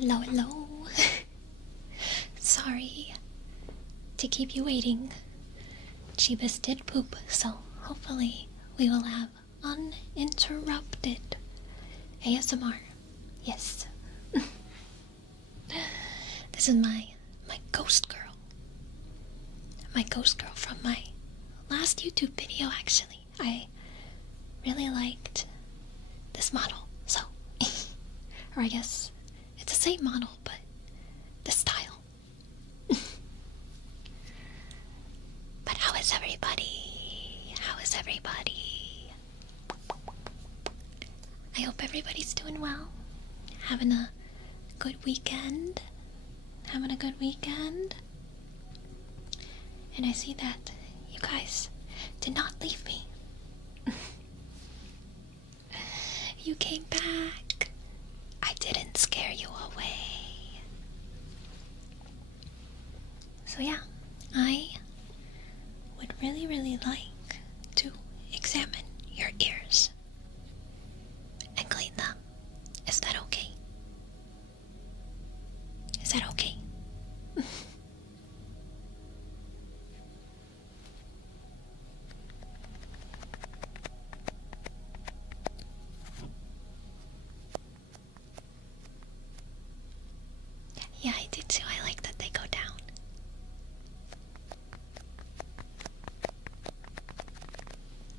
Hello, hello. Sorry to keep you waiting. Jeebus did poop, so hopefully we will have uninterrupted ASMR. Yes. This is my ghost girl. My ghost girl from my last YouTube video, actually. I really liked this model, so or I guess it's the same model, but the style. But how is everybody? How is everybody? I hope everybody's doing well. Having a good weekend. Having a good weekend. And I see that you guys did not leave me. You came back. I didn't scare you away. So yeah, I would really, really like to examine your ears and clean them. Is that okay? Is that okay? Yeah, I do too. I like that they go down.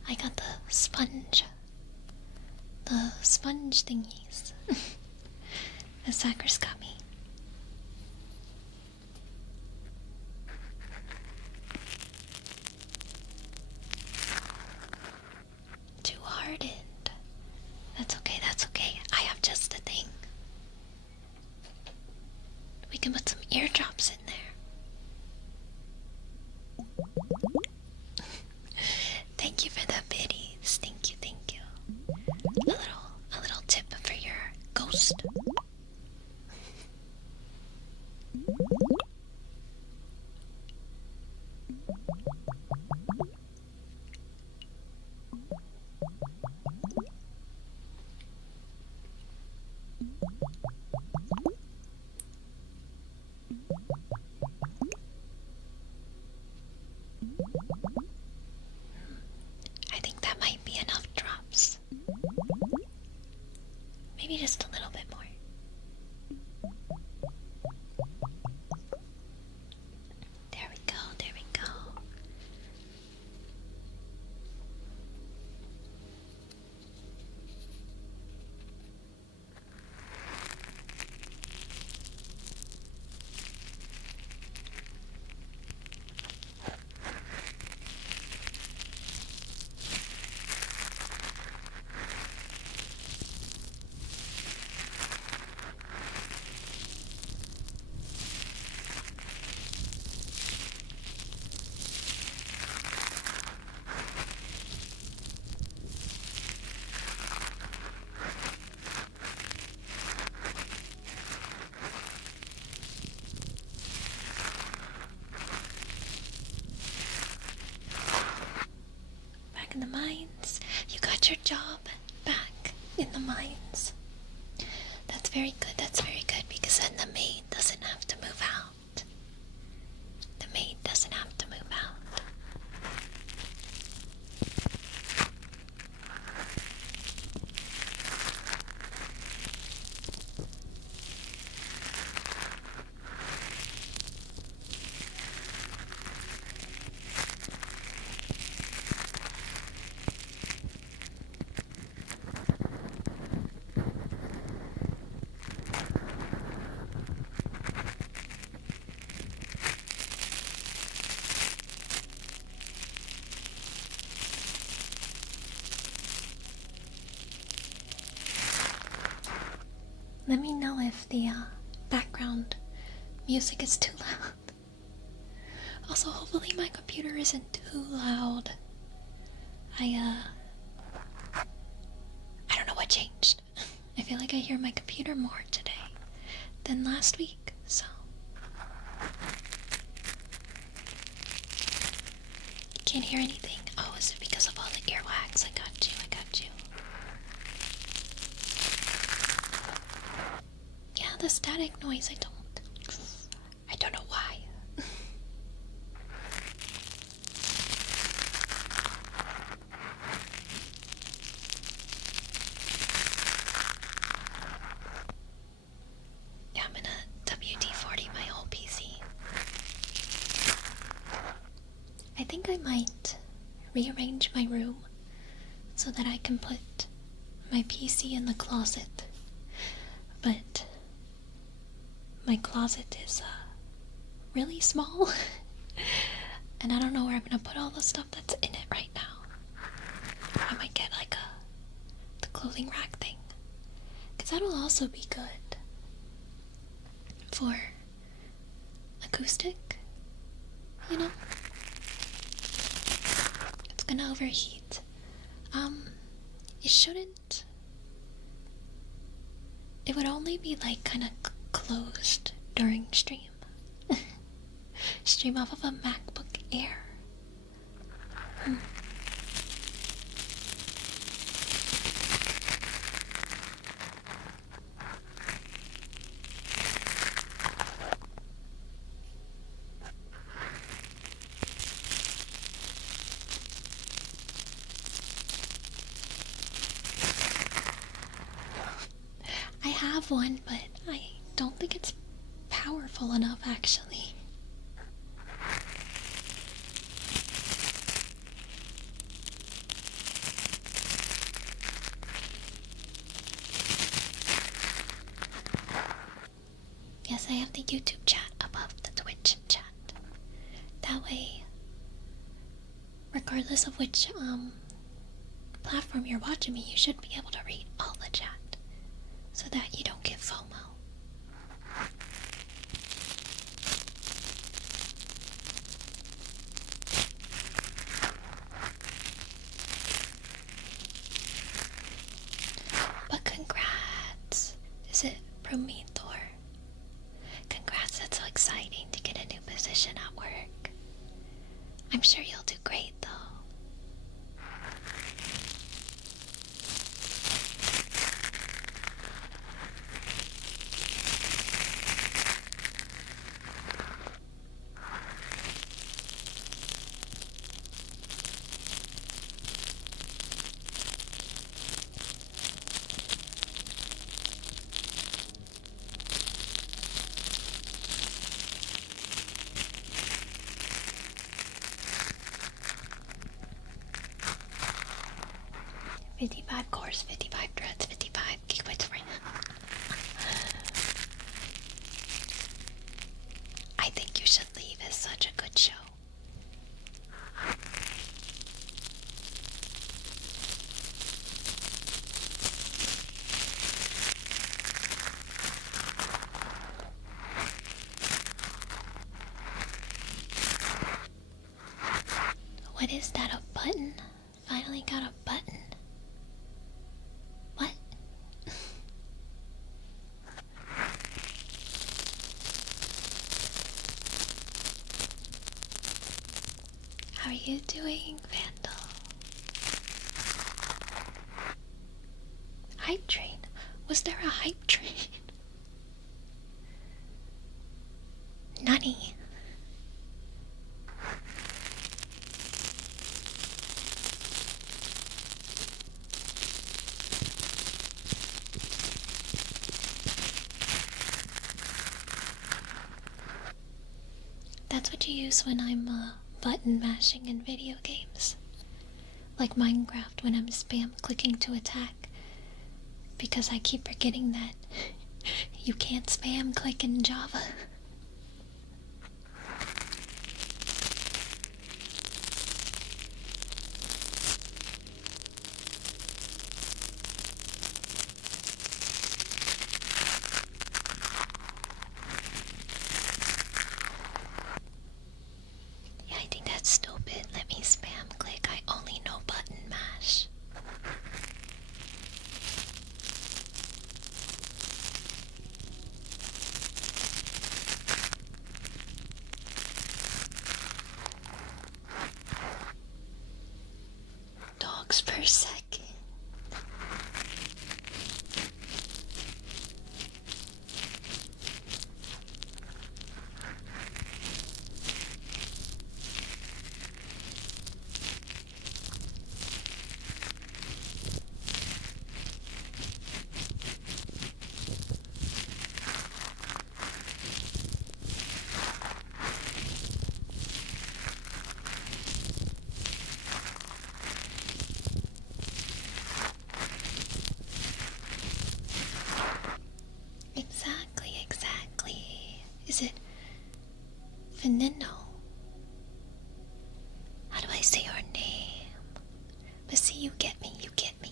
I got the sponge thingies. The Sackers got me. Too hardened. That's okay, that's okay. I have just the thing. We can put some eardrops in there. Thank you for the biddies. Thank you, thank you. A little tip for your ghost. I think that might be enough drops. Maybe just a little bit more. There we go, there we go. In the mines. You got your job back in the mines. That's very good, because then the maid doesn't have to move out. The maid doesn't have to move out. Let me know if the background music is too loud. Also, hopefully my computer isn't too loud. I don't know what changed. I feel like I hear my computer more today than last week, so. You can't hear anything? Oh, is it because of all the earwax? I got you, I got you. Yeah, the static noise. I don't know why. Yeah, I'm gonna WD-40 my whole PC. I think I might rearrange my room so that I can put my PC in the closet. But my closet is really small. And I don't know where I'm gonna put all the stuff that's in it right now. I might get like the clothing rack thing, because that'll also be good for acoustic, you know? It's gonna overheat. It shouldn't. It would only be like kind of closed during stream. Stream off of a MacBook Air. I have one, but I don't think it's powerful enough, actually. Yes, I have the YouTube chat above the Twitch chat. That way, regardless of which platform you're watching me, you should be able to read all the chat so that you don't get FOMO. But congrats! Is it Prometheor? Congrats, that's so exciting to get a new position at work. I'm sure you'll do great though. $55 cores, 55 dreads, 55 gigabytes right now. I think You Should Leave is such a good show. What is that, a button? Finally got a button. What? How are you doing, Vandal? Hype train? Was there a hype train? Nani? That's what you use when I'm button mashing in video games. Like Minecraft when I'm spam clicking to attack. Because I keep forgetting that you can't spam click in Java. Yeah, I think that's stupid. Let me spam click. I only know button mash. Dogs per second. Veneno. How do I say your name? But see, you get me, you get me.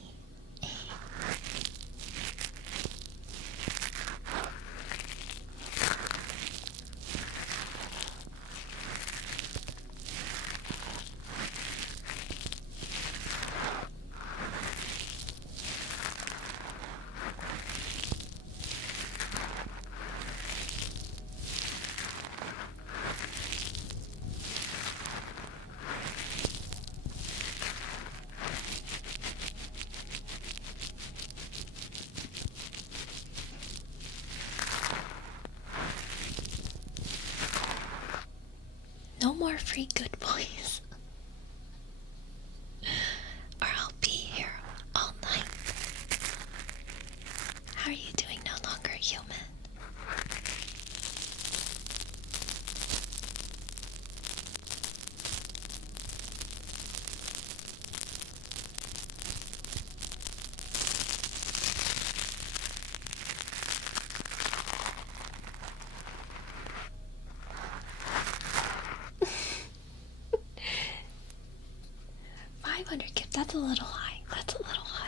No more free good boys. Or I'll be here all night. How are you doing, no longer human? That's a little high. That's a little high.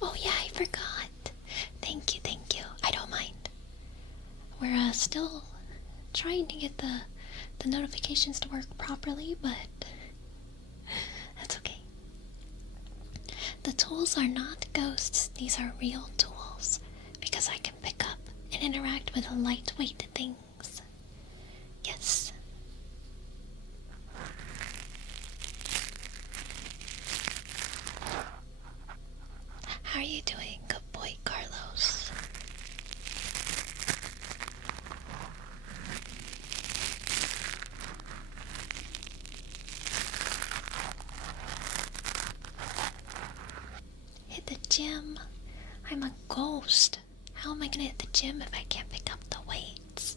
Oh yeah, I forgot. Thank you, thank you. I don't mind. We're still trying to get the notifications to work properly, but that's okay. The tools are not ghosts, these are real tools, because I can pick up and interact with lightweight things. Yes. How are you doing, good boy Carlos? Hit the gym? I'm a ghost. How am I gonna hit the gym if I can't pick up the weights?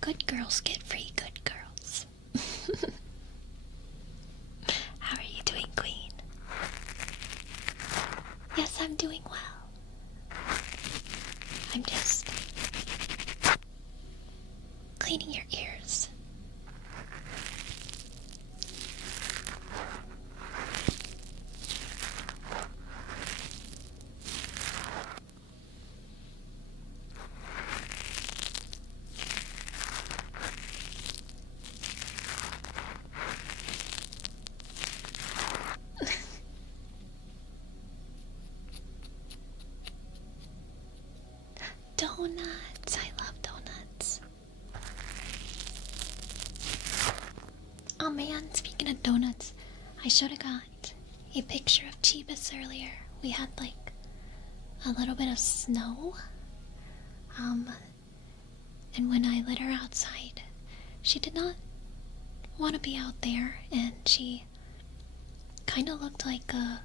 Good girls get free good girls. How are you doing, Queen? Yes, I'm doing well. I'm just cleaning your ears. Donuts. I love donuts. Oh man, speaking of donuts, I should have got a picture of Chibis earlier. We had like a little bit of snow. And when I let her outside, she did not want to be out there, and she kind of looked like a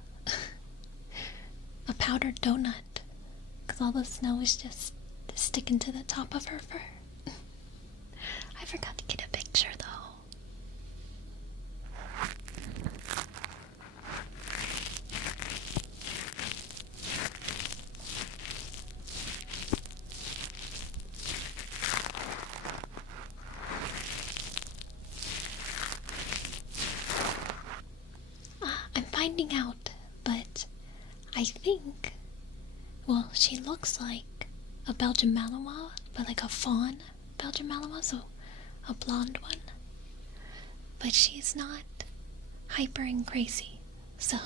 powdered donut, because all the snow was just sticking to the top of her fur. I forgot to get a picture though. I'm finding out, but I think, well, she looks like a Belgian Malinois, but like a fawn Belgian Malinois, so a blonde one. But she's not hyper and crazy, so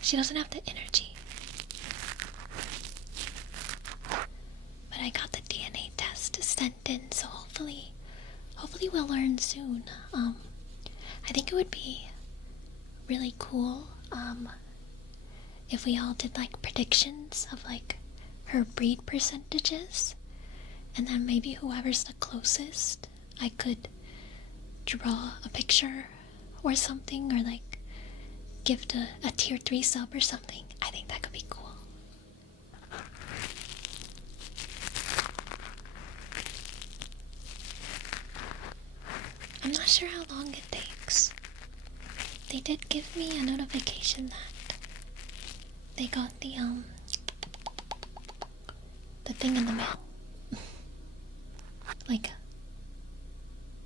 she doesn't have the energy. But I got the DNA test sent in, so hopefully hopefully we'll learn soon. I think it would be really cool if we all did like predictions of like her breed percentages, and then maybe whoever's the closest, I could draw a picture or something, or like give a tier 3 sub or something. I think that could be cool. I'm not sure how long it takes. They did give me a notification that they got the thing in the mail. Like,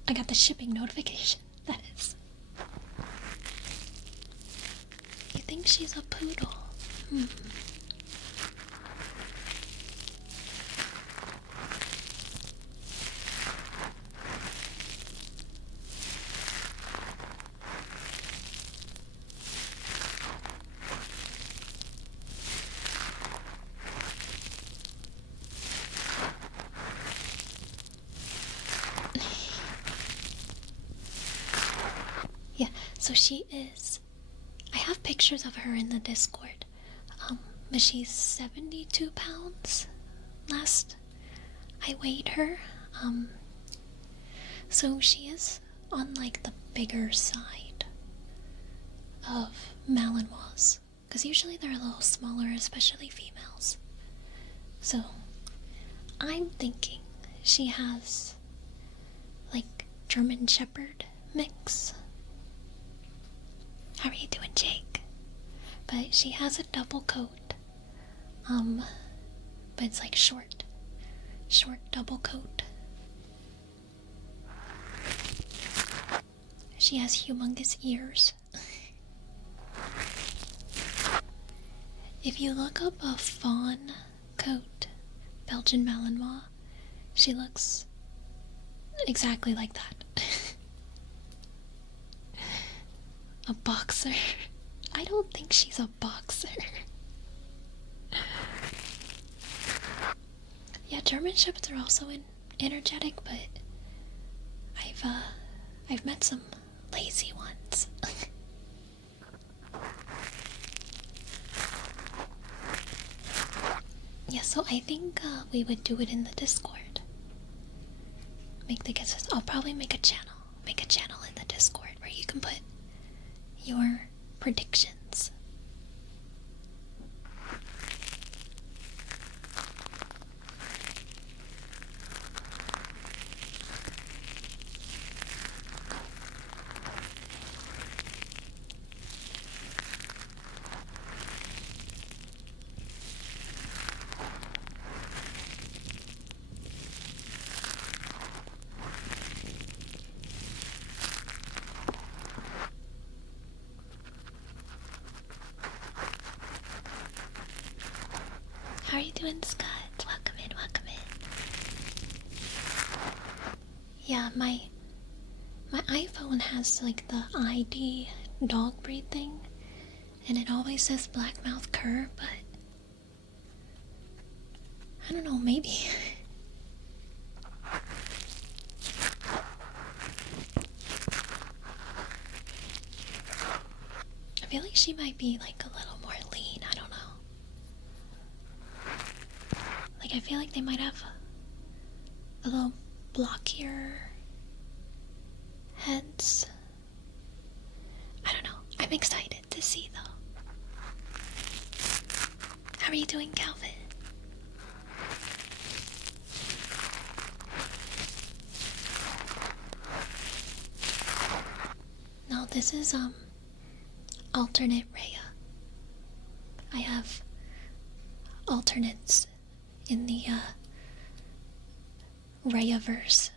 I got the shipping notification, that is. You think she's a poodle? Yeah, so she is. I have pictures of her in the Discord. But she's 72 pounds last I weighed her. So she is on like the bigger side of Malinois, because usually they're a little smaller, especially females. So I'm thinking she has like German Shepherd mix. How are you doing, Jake? But she has a double coat. But it's like short double coat. She has humongous ears. If you look up a fawn coat Belgian Malinois, she looks exactly like that. A boxer? I don't think she's a boxer. Yeah, German Shepherds are also energetic, but I've met some lazy ones. Yeah, so I think we would do it in the Discord. Make the guesses. I'll probably make a channel in the Discord where you can put your predictions. How are you doing, Scott? Welcome in, welcome in. Yeah, my iPhone has like the ID dog breed thing, and it always says blackmouth cur, but I don't know, maybe. I feel like she might be like a little more lean, I don't know. Like, I feel like they might have a little blockier heads. I don't know. I'm excited to see, though. How are you doing, Calvin? No, this is, alternate Rhea. I have alternates in the Rhea-verse.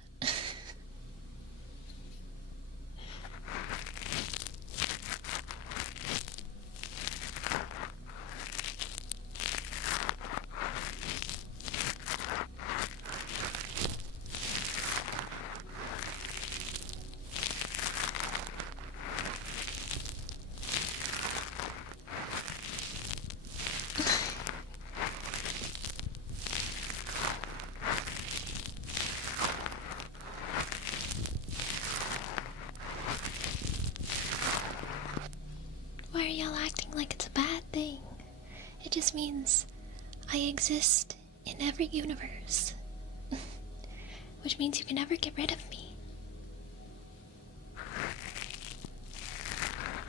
acting like it's a bad thing. It just means I exist in every universe. Which means you can never get rid of me.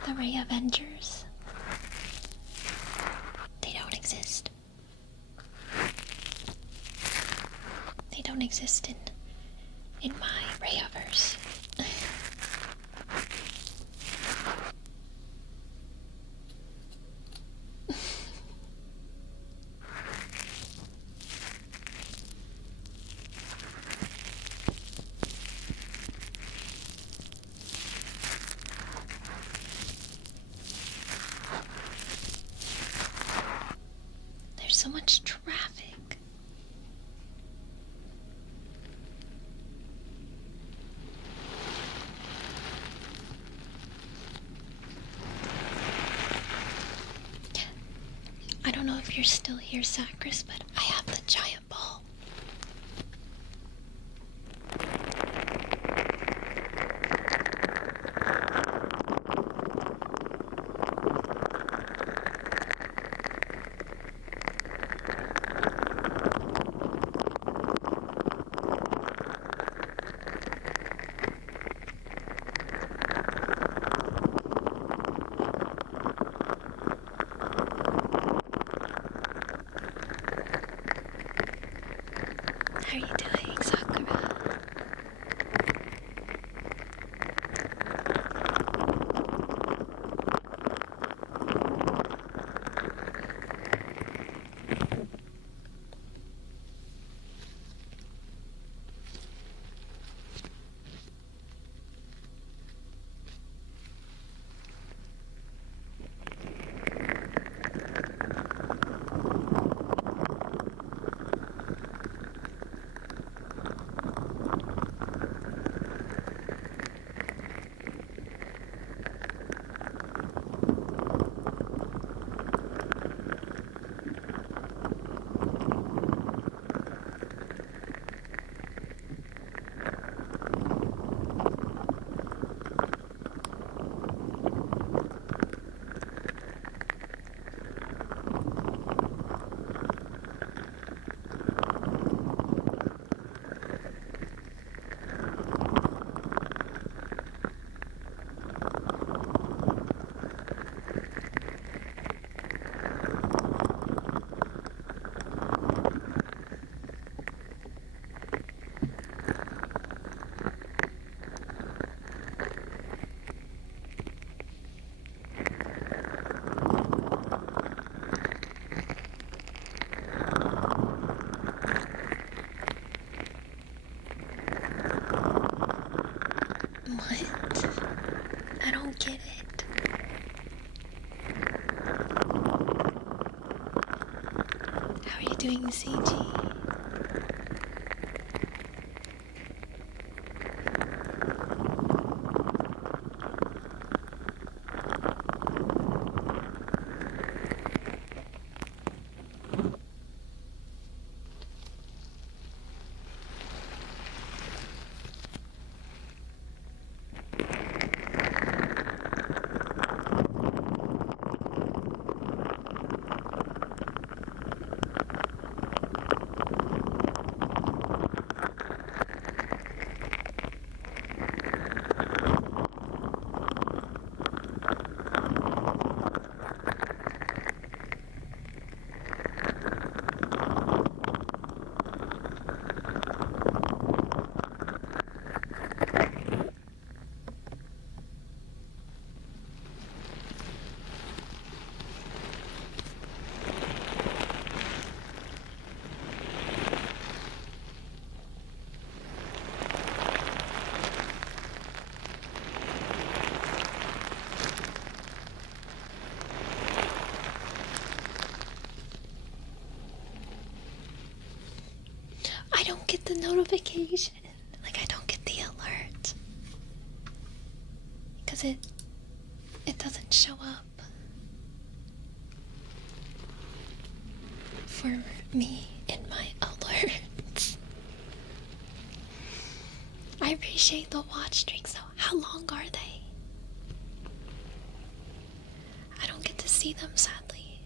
The Ray Avengers. They don't exist. They don't exist in my Rayaverse. There's so much traffic. I don't know if you're still here, Sacris, but I have the giant ball. How are you doing, Sakura? What? I don't get it. How are you doing, CG? I don't get the notification. Like, I don't get the alert. Because it doesn't show up for me in my alerts. I appreciate the watch streaks though. How long are they? I don't get to see them, sadly.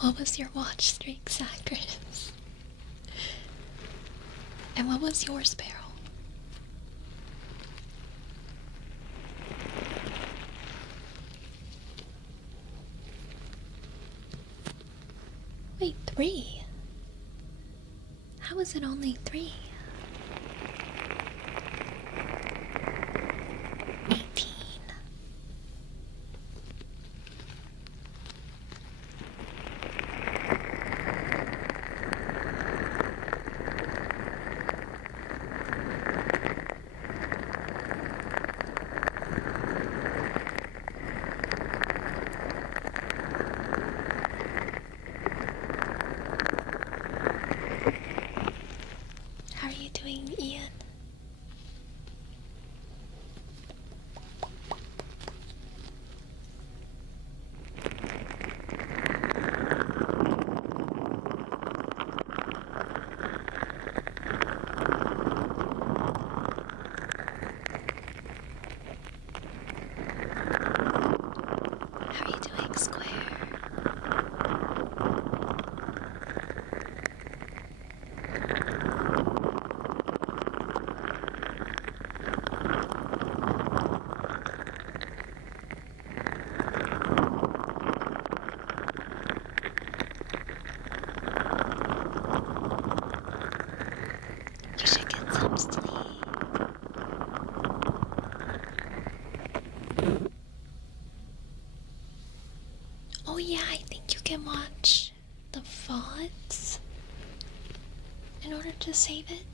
What was your watch streak, Zachary? And what was yours, Beryl? Wait, 3? How is it only 3? 18. How are you doing, Ian? How are you doing, Square? You should get some sleep. Oh yeah, I think you can watch the VODs in order to save it.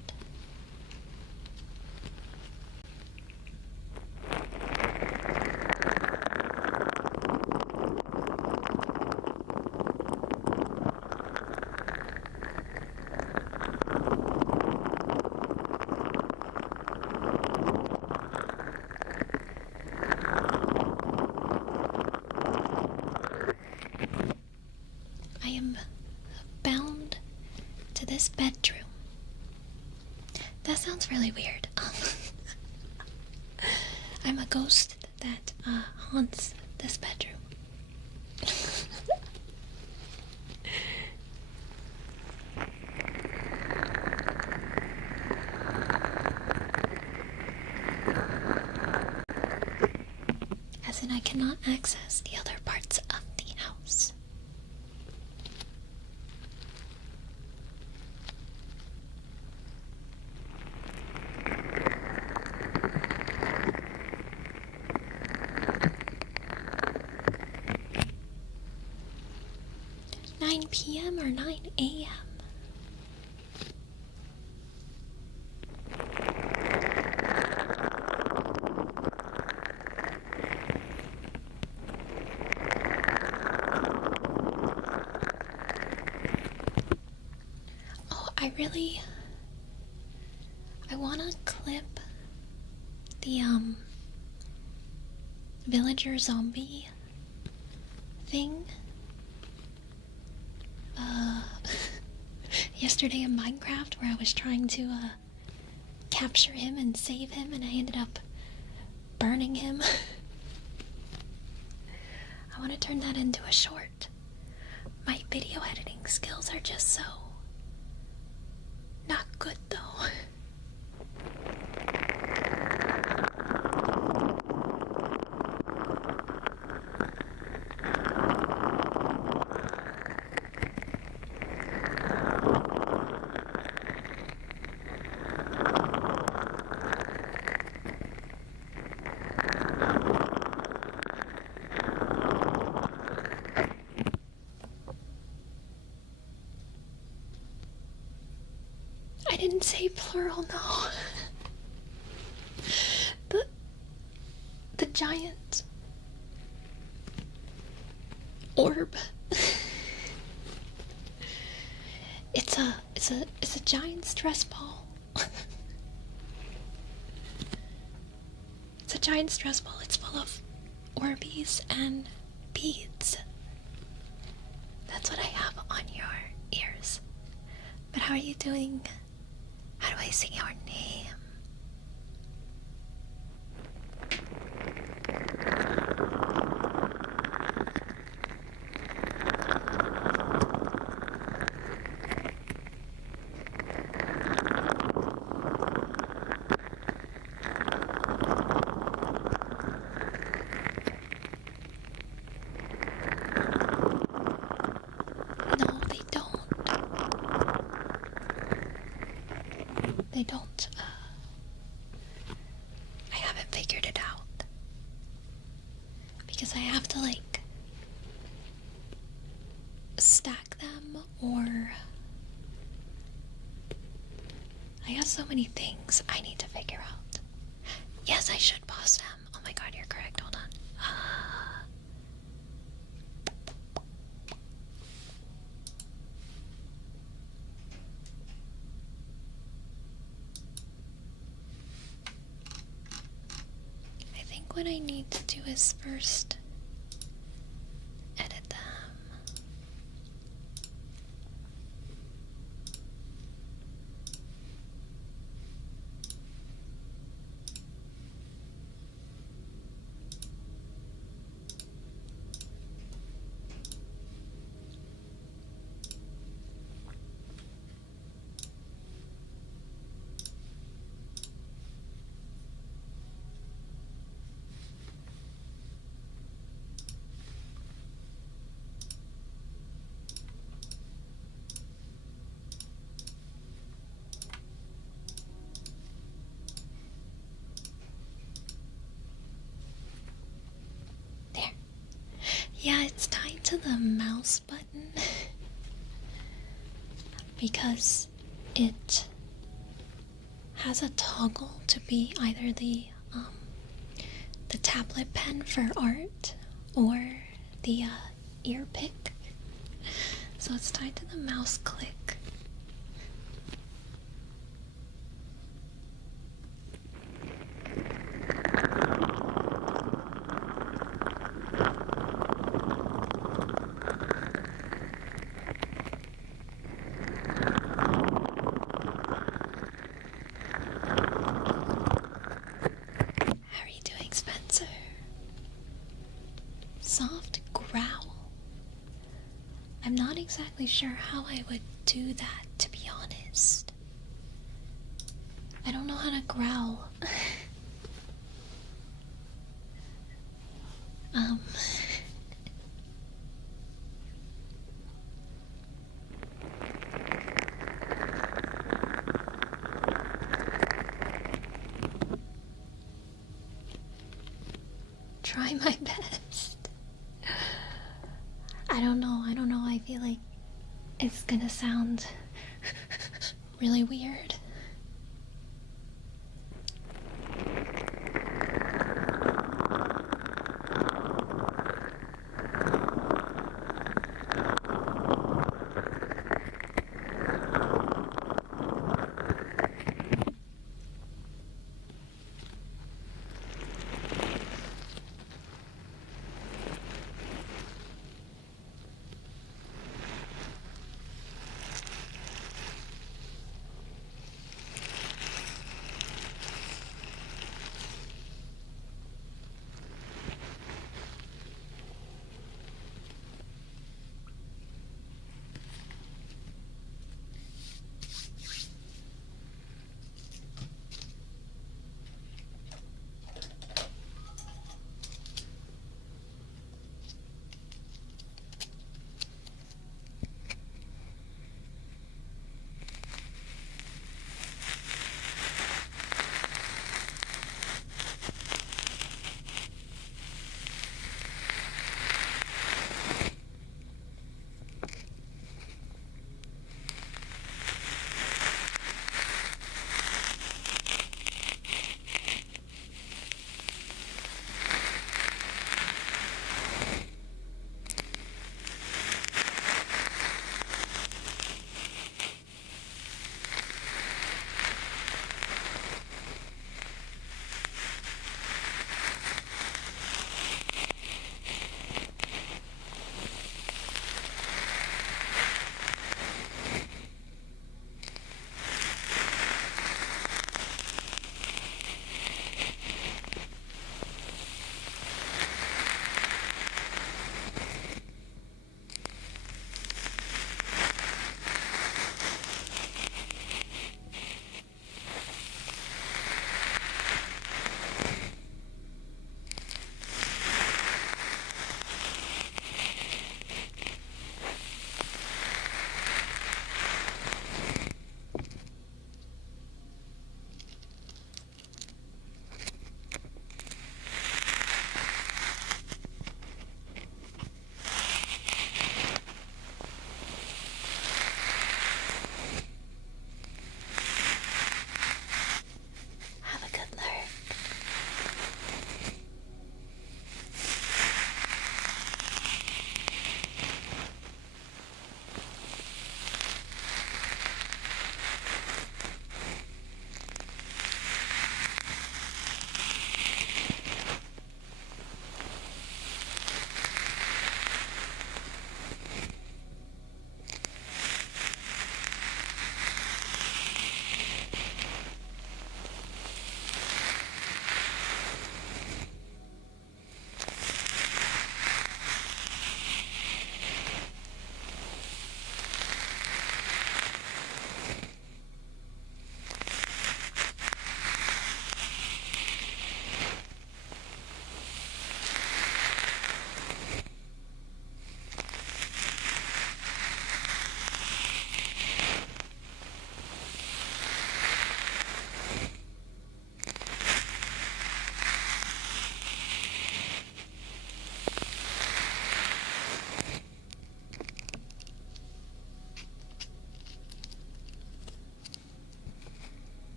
I am bound to this bedroom. That sounds really weird. I'm a ghost that haunts this bedroom. As in, I cannot access the other parts of the house. PM or 9 AM? Oh, I wanna clip the villager zombie thing yesterday in Minecraft, where I was trying to capture him and save him, and I ended up burning him. I want to turn that into a short. My video editing skills are just so not good though. I didn't say plural, no. The giant orb. It's a giant stress ball. It's a giant stress ball. It's full of Orbeez and beads. That's what I have on your ears. But how are you doing? How do I say your name? No, they don't. They don't. I haven't figured it out. Because I have to, like, stack them, or I have so many things I need to figure out. Yes, I should pause them. Oh my god, you're correct. Hold on. I think what I need to do is first edit them. There. Yeah, it's tied to the mouse button because it has a toggle to be either the tablet pen for art or the ear pick. So it's tied to the mouse click. How are you doing, Spencer? Soft growl. I'm not exactly sure how I would do that, to be honest. I don't know how to growl. Try my best. I don't know. I feel like it's gonna sound really weird.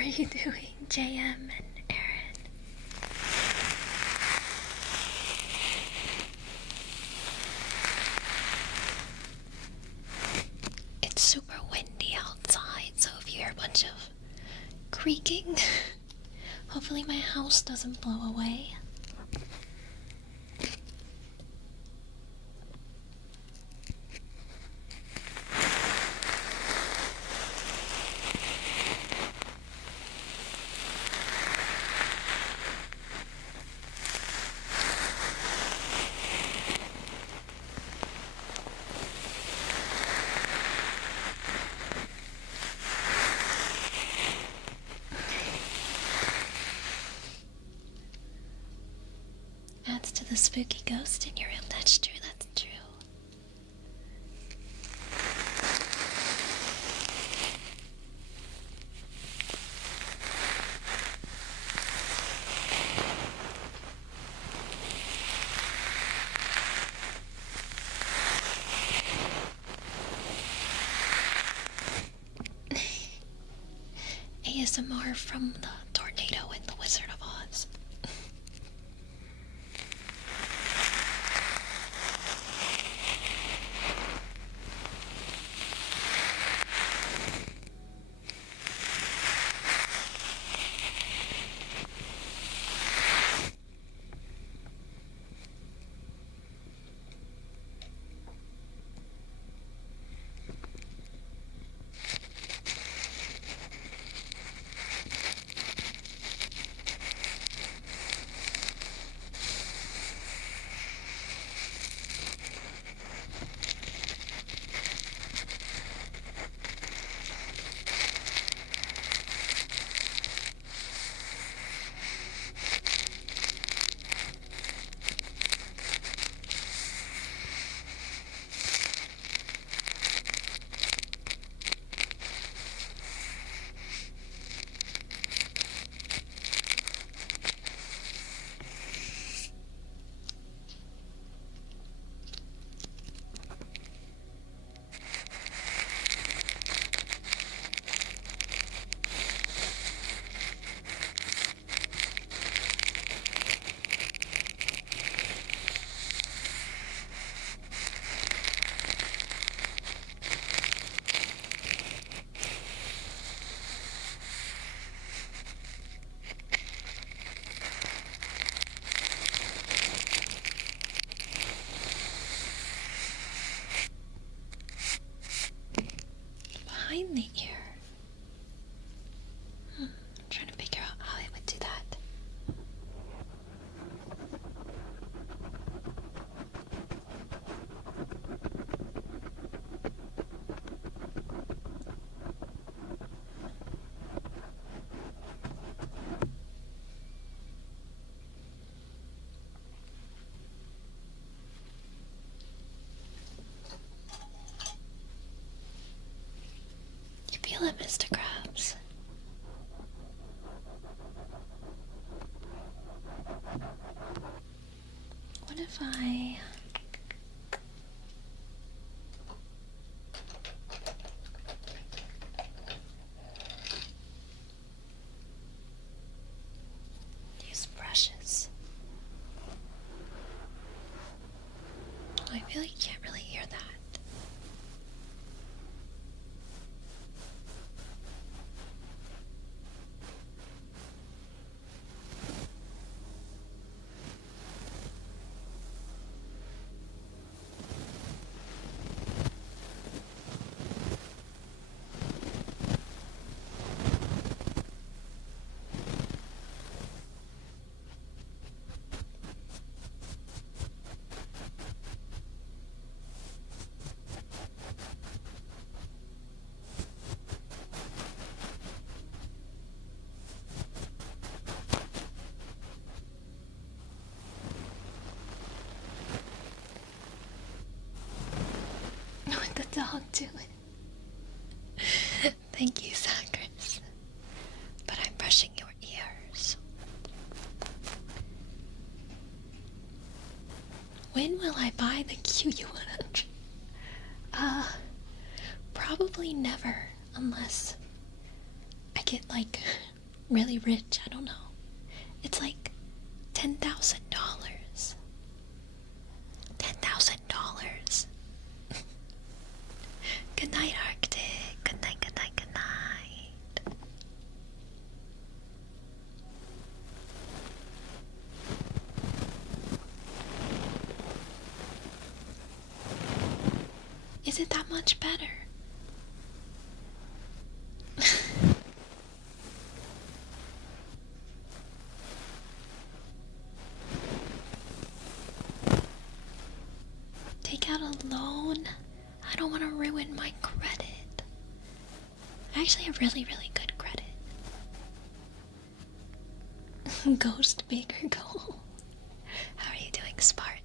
are you doing, JM and Aaron? It's super windy outside, so if you hear a bunch of creaking, hopefully my house doesn't blow away. Adds to the spooky ghost in your room. That's true, that's true. ASMR from the tornado in The Wizard of Oz. Behind the ear. I'm trying to figure out how I would do that. You feel it, Mr. Krabs? What if I... use brushes? I feel like you can't really hear that. What the dog doing? Thank you, Zachary. But I'm brushing your ears. When will I buy the QU100? Probably never, unless I get like really rich. I don't know. It's like $10,000. $10,000. Good night, Arctic. Good night, good night, good night. Is it that much better? Take out a loan? I don't want to ruin my credit. I actually have really, really good credit. Ghost bigger goal. How are you doing, Spartan?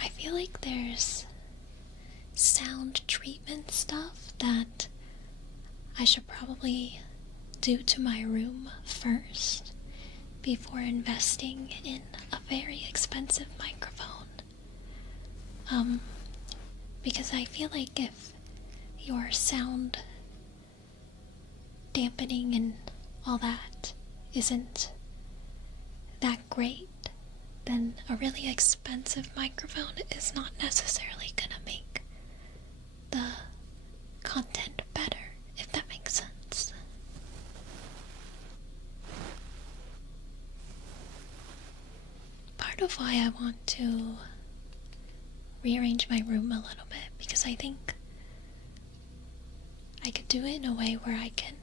I feel like there's sound treatment stuff that I should probably do to my room first before investing in a very expensive microphone. Because I feel like if your sound dampening and all that isn't that great, then a really expensive microphone is not necessarily gonna make the content better, if that makes sense. Part of why I want to rearrange my room a little bit, because I think I could do it in a way where I can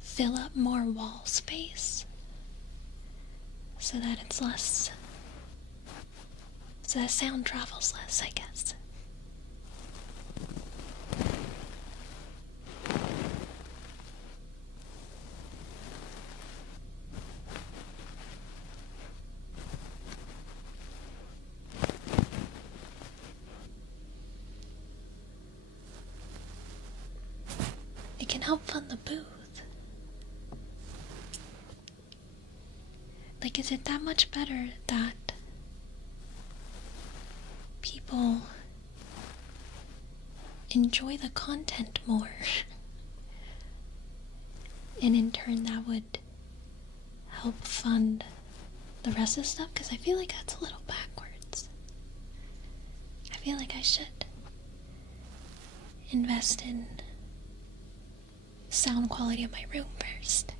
fill up more wall space so that it's less, so that sound travels less, I guess. It can help fund the booth. Like, is it that much better that people enjoy the content more? And in turn, that would help fund the rest of the stuff? Because I feel like that's a little backwards. I feel like I should invest in sound quality of my room first.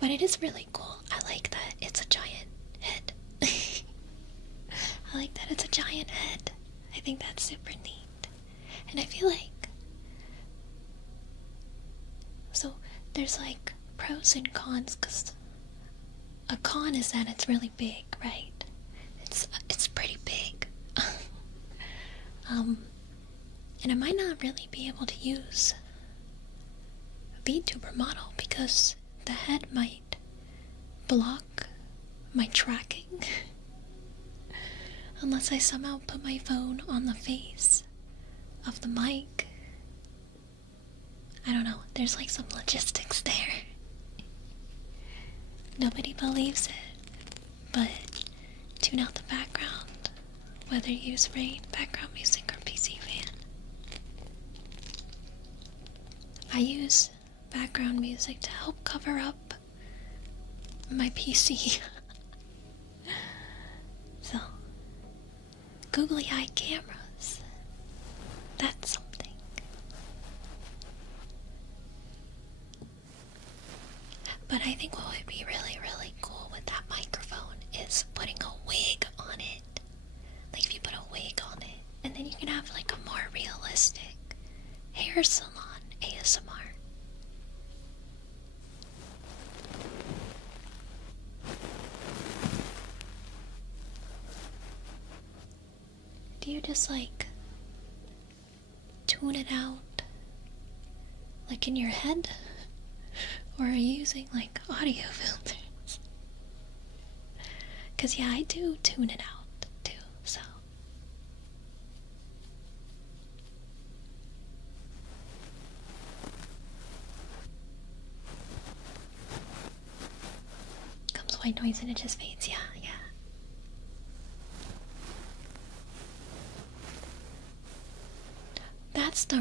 But it is really cool. I like that it's a giant head. I like that it's a giant head. I think that's super neat. And I feel like, so there's like pros and cons, because a con is that it's really big, right? It's pretty big. And I might not really be able to use a VTuber model because the head might block my tracking unless I somehow put my phone on the face of the mic. I don't know, there's like some logistics there. Nobody believes it, but tune out the background, whether you use rain, background music, or PC fan. I use background music to help cover up my PC. So, googly eye cameras, that's something. But I think what would be really, really cool with that microphone is putting a wig on it. Like if you put a wig on it, and then you can have like a more realistic hair salon ASMR. Do you just like tune it out like in your head? Or are you using like audio filters? Cause yeah, I do tune it out too, so. Comes white noise and it just fades, yeah.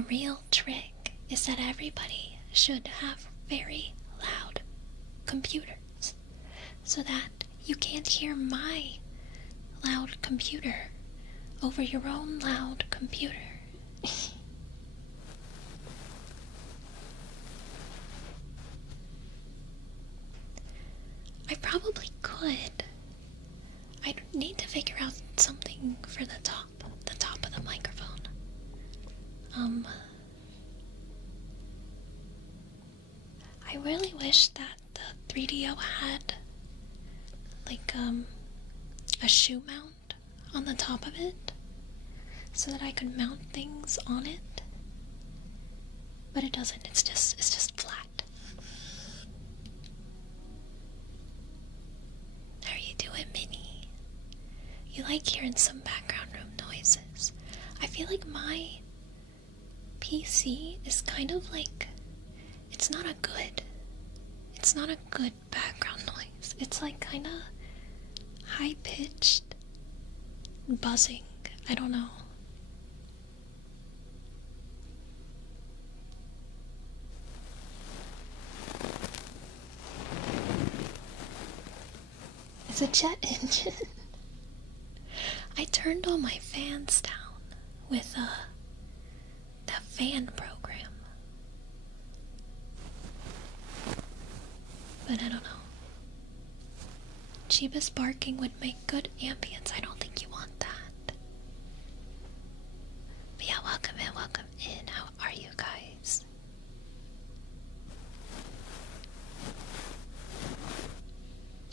the real trick is that everybody should have very loud computers so that you can't hear my loud computer over your own loud computer. I probably could. I need to figure out something for the top of the microphone. I really wish that the 3DO had like a shoe mount on the top of it so that I could mount things on it. But it doesn't, it's just flat. How are you doing, Minnie? You like hearing some background room noises. I feel like my PC is kind of like, it's not a good background noise. It's like kind of high-pitched buzzing. I don't know. It's a jet engine. I turned all my fans down with the fan program. But I don't know. Chiba's barking would make good ambience. I don't think you want that. But yeah, welcome in. How are you guys?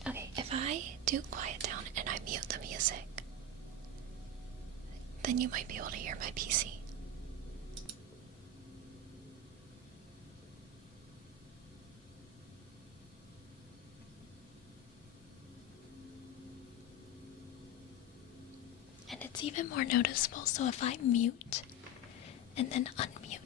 Okay, if I do quiet down and I mute the music, then you might be able to hear my PC. And it's even more noticeable, so if I mute and then unmute,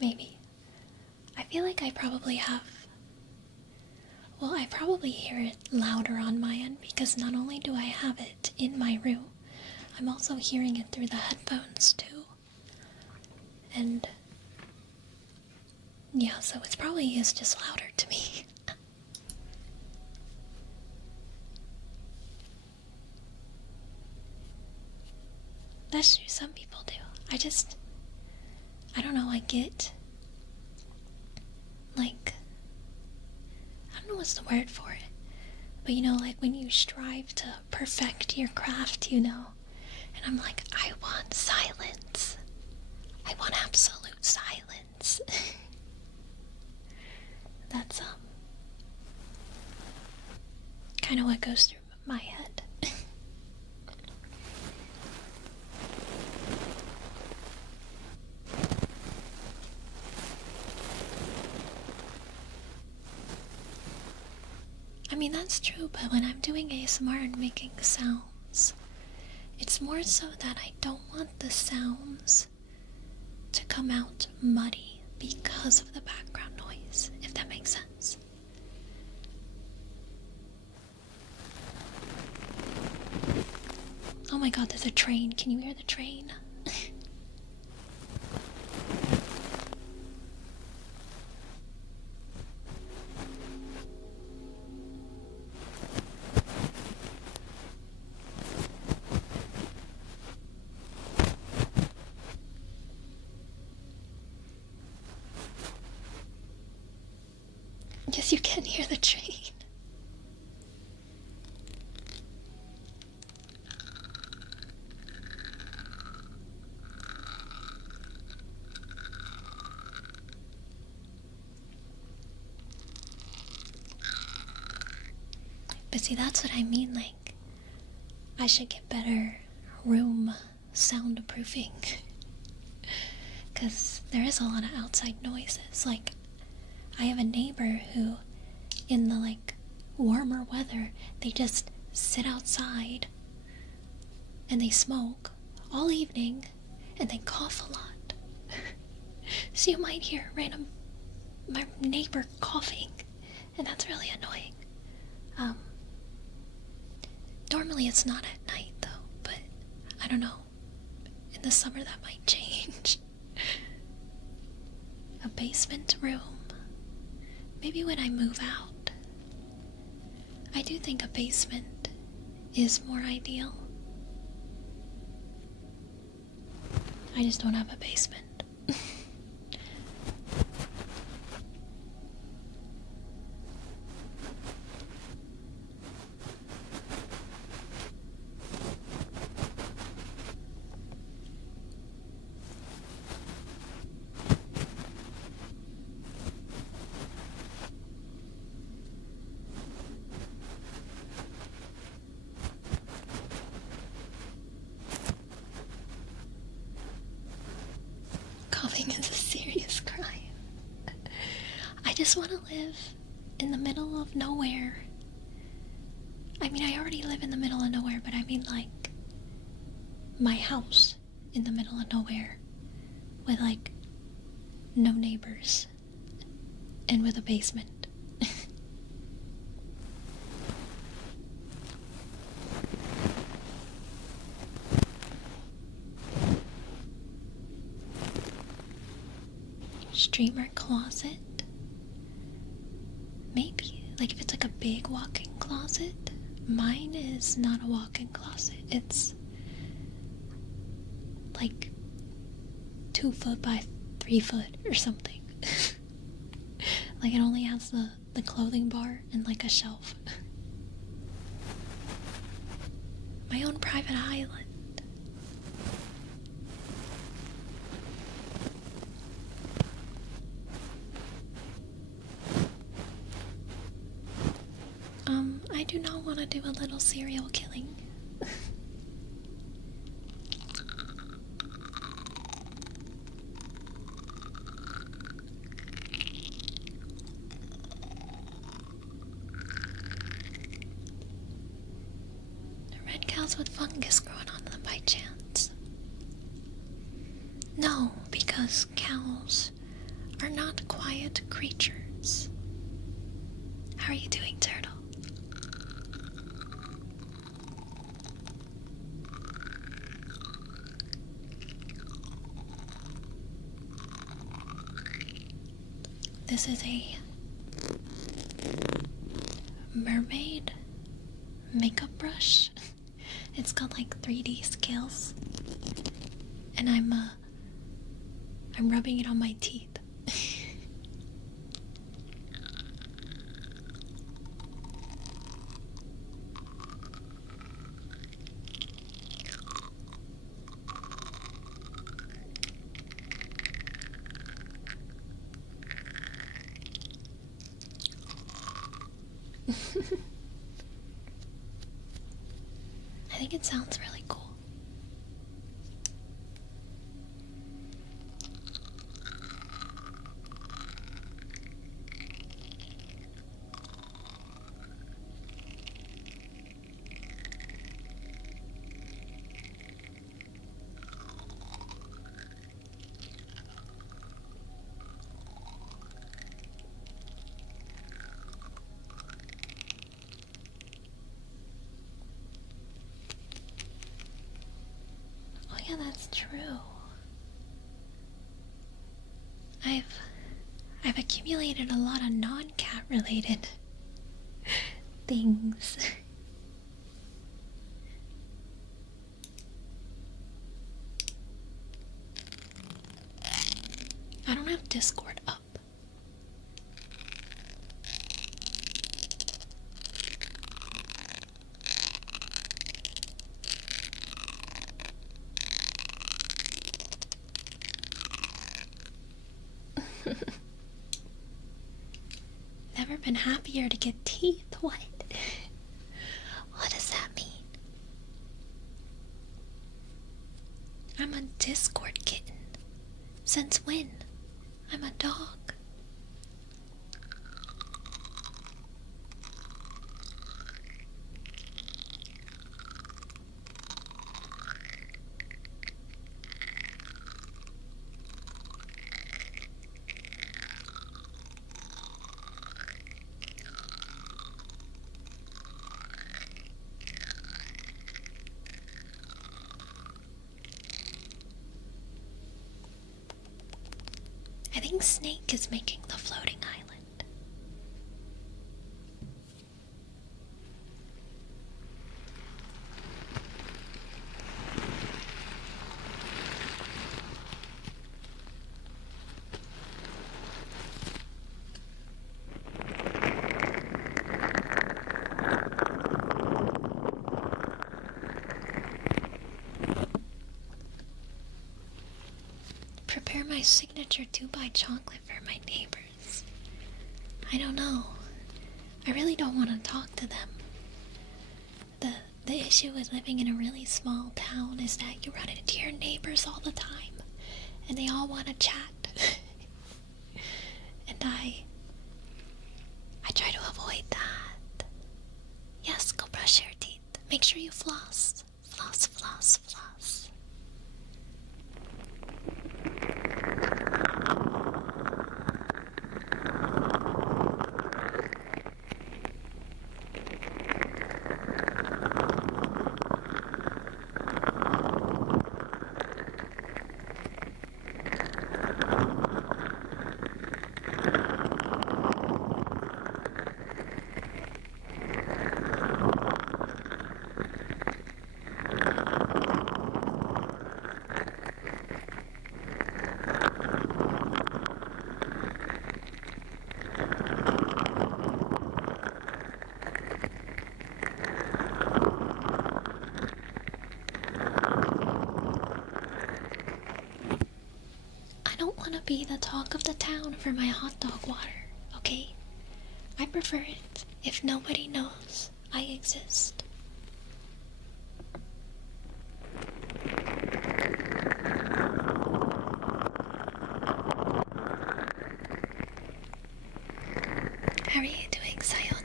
maybe. I feel like I probably have, well, I probably hear it louder on my end because not only do I have it in my room, I'm also hearing it through the headphones too. And yeah, so it probably is just louder to me. That's true, some people do. I don't know, I get, like, I don't know what's the word for it, but you know, like when you strive to perfect your craft, you know, and I'm like, I want silence. I want absolute silence. That's, kind of what goes through my head. I mean, that's true, but when I'm doing ASMR and making sounds, it's more so that I don't want the sounds to come out muddy because of the background noise, if that makes sense. Oh my god, there's a train. Can you hear the train? Yes, you can hear the train. But see, that's what I mean, like, I should get better room soundproofing. Because there is a lot of outside noises. Like, I have a neighbor who, in the, like, warmer weather, they just sit outside and they smoke all evening and they cough a lot. So you might hear my neighbor coughing and that's really annoying. Normally it's not at night though, but I don't know. In the summer that might change. A basement room. Maybe when I move out. I do think a basement is more ideal. I just don't have a basement. Coughing is a serious crime. I just want to live in the middle of nowhere. I mean, I already live in the middle of nowhere, but I mean like my house in the middle of nowhere with like no neighbors and with a basement. Streamer closet. Maybe, like if it's like a big walk-in closet. Mine is not a walk-in closet. It's like 2 foot by 3 foot or something. Like it only has the clothing bar and like a shelf. My own private island. I do not want to do a little serial killing. Red cows with fungus growing on them by chance. No, because cows are not quiet creatures. How are you doing, Turtle? This is a mermaid makeup brush. It's got like 3D scales, and I'm rubbing it on my teeth. I think it sounds really cool. Yeah, that's true. I've accumulated a lot of non-cat related things. I don't have Discord up. Never been happier to get teeth. What? What does that mean? I'm a Discord kitten. Since when? I'm a dog. think Snake is making the floating island. Prepare my signature 2-bite chocolate for my neighbors. I don't know. I really don't want to talk to them. The issue with living in a really small town is that you run into your neighbors all the time, and they all want to chat. And I try to avoid that. Yes, go brush your teeth. Make sure you floss. Floss, floss, floss. I don't want to be the talk of the town for my hot dog water, okay? I prefer it if nobody knows I exist. How are you doing, Sayonara?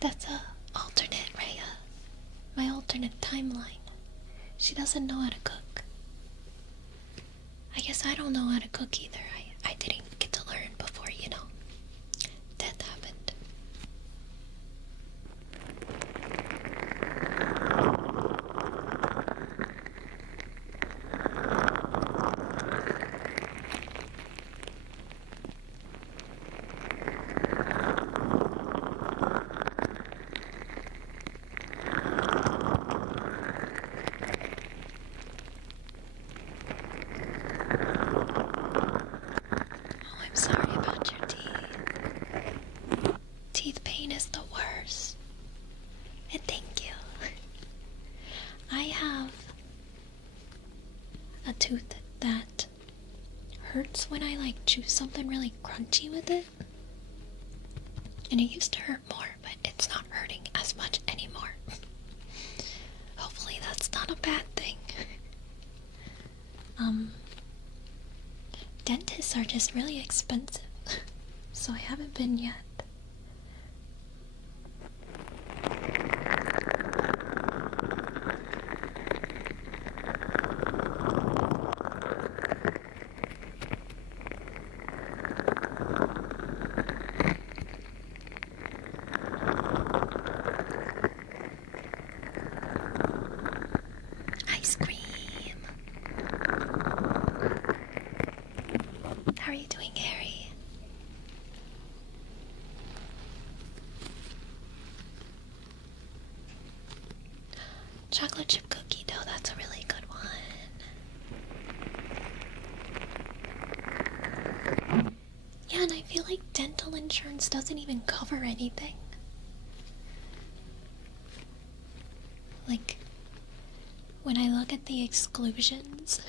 That's a alternate Rhea. My alternate timeline. She doesn't know how to cook. I guess I don't know how to cook either. I didn't get to learn before, death happened. Oh, I'm sorry about your teeth. Teeth pain is the worst. And thank you. I have a tooth that hurts when I chew something really crunchy with it. And it used to hurt more, but it's not hurting as much anymore. Hopefully that's not a bad thing. Dentists are just really expensive, so I haven't been yet. Ice cream. How are you doing, Harry? Chocolate chip cookie dough, that's a really good one. Yeah, and I feel like dental insurance doesn't even cover anything. When I look at the exclusions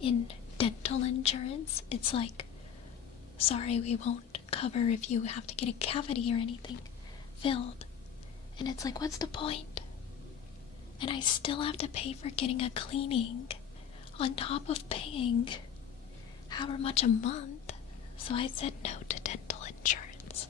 in dental insurance, it's sorry, we won't cover if you have to get a cavity or anything filled. And it's what's the point? And I still have to pay for getting a cleaning on top of paying however much a month. So I said no to dental insurance.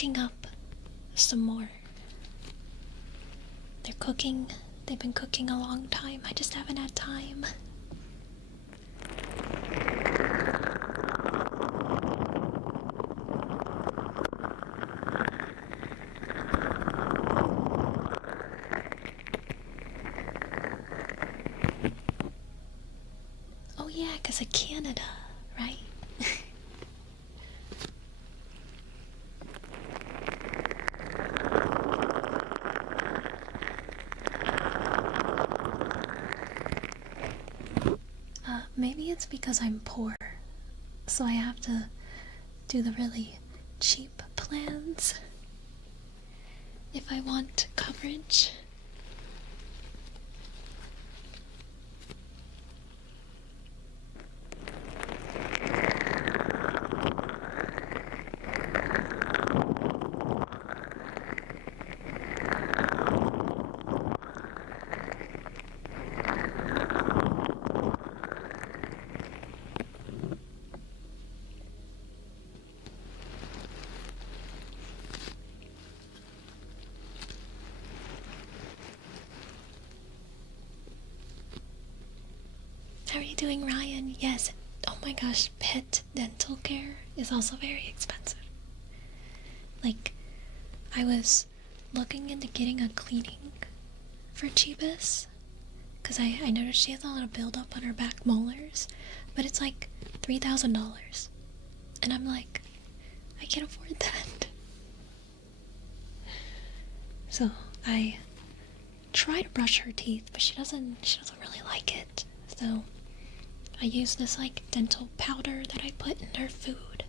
cooking up some more. They're cooking. They've been cooking a long time. I just haven't had time. Oh yeah, 'cause of Canada, right? Maybe it's because I'm poor, so I have to do the really cheap plans if I want coverage. How are you doing, Ryan? Yes. Oh my gosh, pet dental care is also very expensive. Like, I was looking into getting a cleaning for Chibis, because I noticed she has a lot of buildup on her back molars, but it's like $3,000. And I'm like, I can't afford that. So I try to brush her teeth, but she doesn't really like it. So I use this like dental powder that I put in her food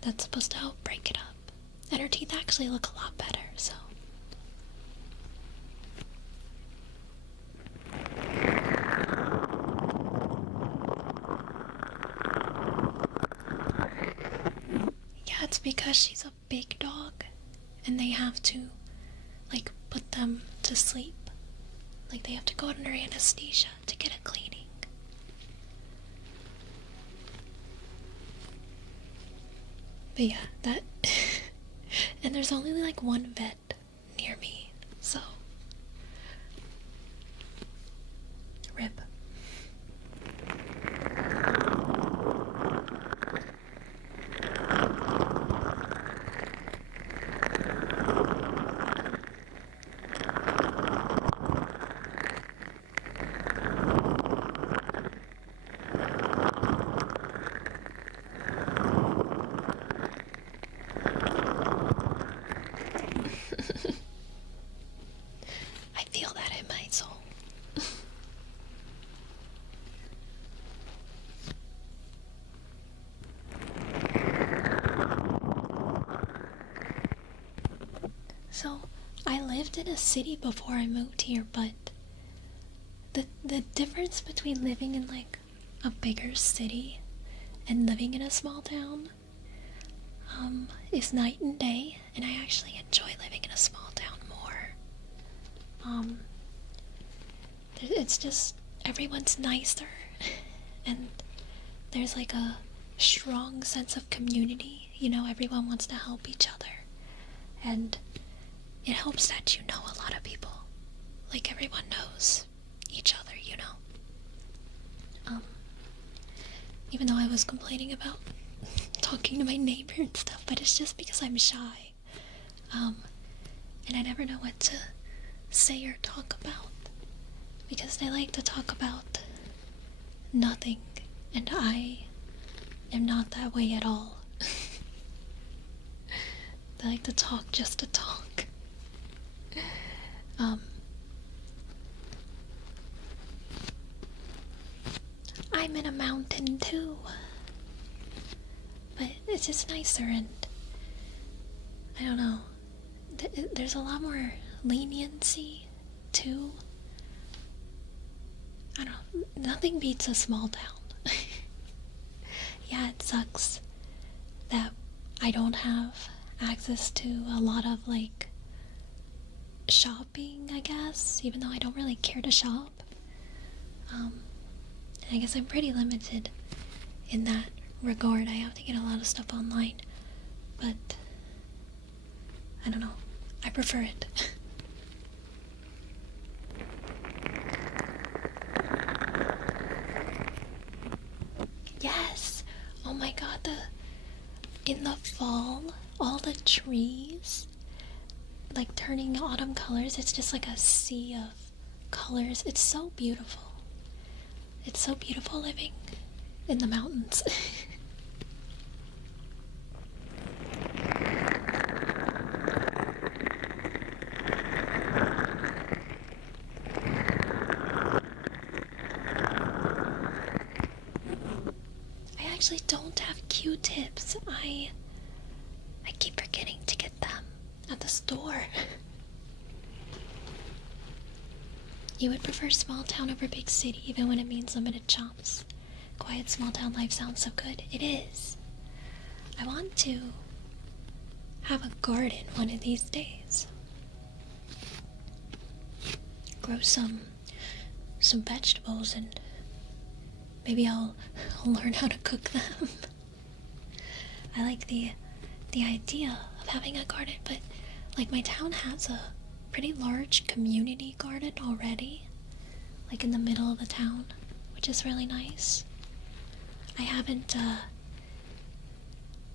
that's supposed to help break it up. And her teeth actually look a lot better, so. Yeah, it's because she's a big dog and they have to like put them to sleep. Like they have to go under anesthesia to get a cleaning. But yeah, that and there's only like one vet near me, so rip. I feel that in my soul. So, I lived in a city before I moved here, but the difference between living in like a bigger city and living in a small town is night and day, and I actually enjoy living in a small town more. It's just everyone's nicer and there's like a strong sense of community. You know, everyone wants to help each other, and it helps that you know a lot of people. Like everyone knows each other, you know. Even though I was complaining about talking to my neighbor and stuff, but it's just because I'm shy. And I never know what to say or talk about, because they like to talk about nothing, and I am not that way at all. They like to talk just to talk. I'm in a mountain too, but it's just nicer, and I don't know, there's a lot more leniency too. I don't know, nothing beats a small town. Yeah, it sucks that I don't have access to a lot of like shopping, I guess, even though I don't really care to shop. I guess I'm pretty limited in that regard. I have to get a lot of stuff online, but I don't know. I prefer it. Yes! Oh my god, in the fall, all the trees, like turning autumn colors, it's just like a sea of colors. It's so beautiful. It's so beautiful living in the mountains. I actually don't have Q-tips. I keep forgetting to get them at the store. You would prefer small town over big city even when it means limited chops. Quiet small town life sounds so good. It is. I want to have a garden one of these days. Grow some vegetables, and maybe I'll learn how to cook them. I like the idea of having a garden, but like my town has a pretty large community garden already, like in the middle of the town, which is really nice. I haven't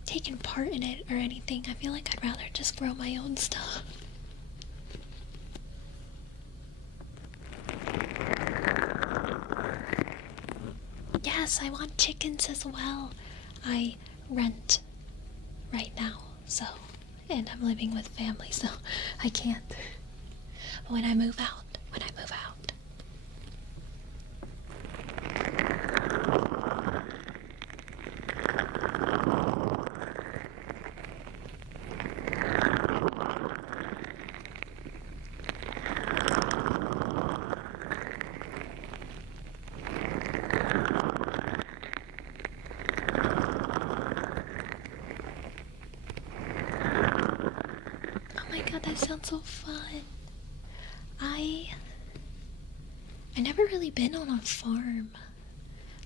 taken part in it or anything. I feel like I'd rather just grow my own stuff. Yes, I want chickens as well. I rent right now, and I'm living with family, so I can't. But when I move out. Oh my god, that sounds so fun. I never really been on a farm.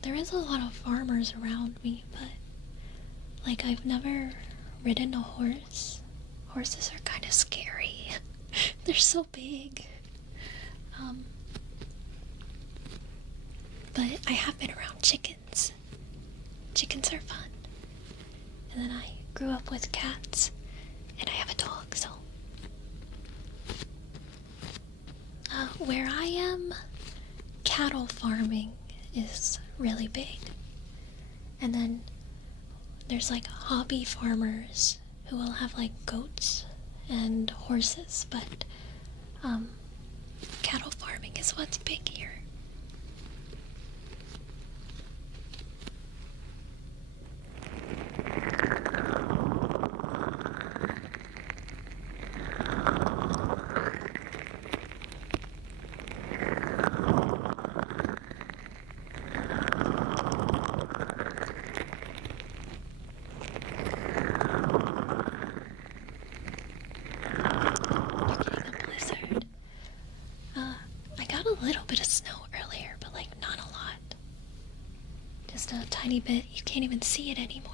There is a lot of farmers around me, but like I've never ridden a horse. Horses are kind of scary. They're so big. But I have been around chickens. Chickens are fun. And then I grew up with cats, and I have a dog, so. Where I am, cattle farming is really big. And then there's like hobby farmers who will have like goats and horses, but cattle farming is what's big here. A little bit of snow earlier, but like not a lot. Just a tiny bit. You can't even see it anymore.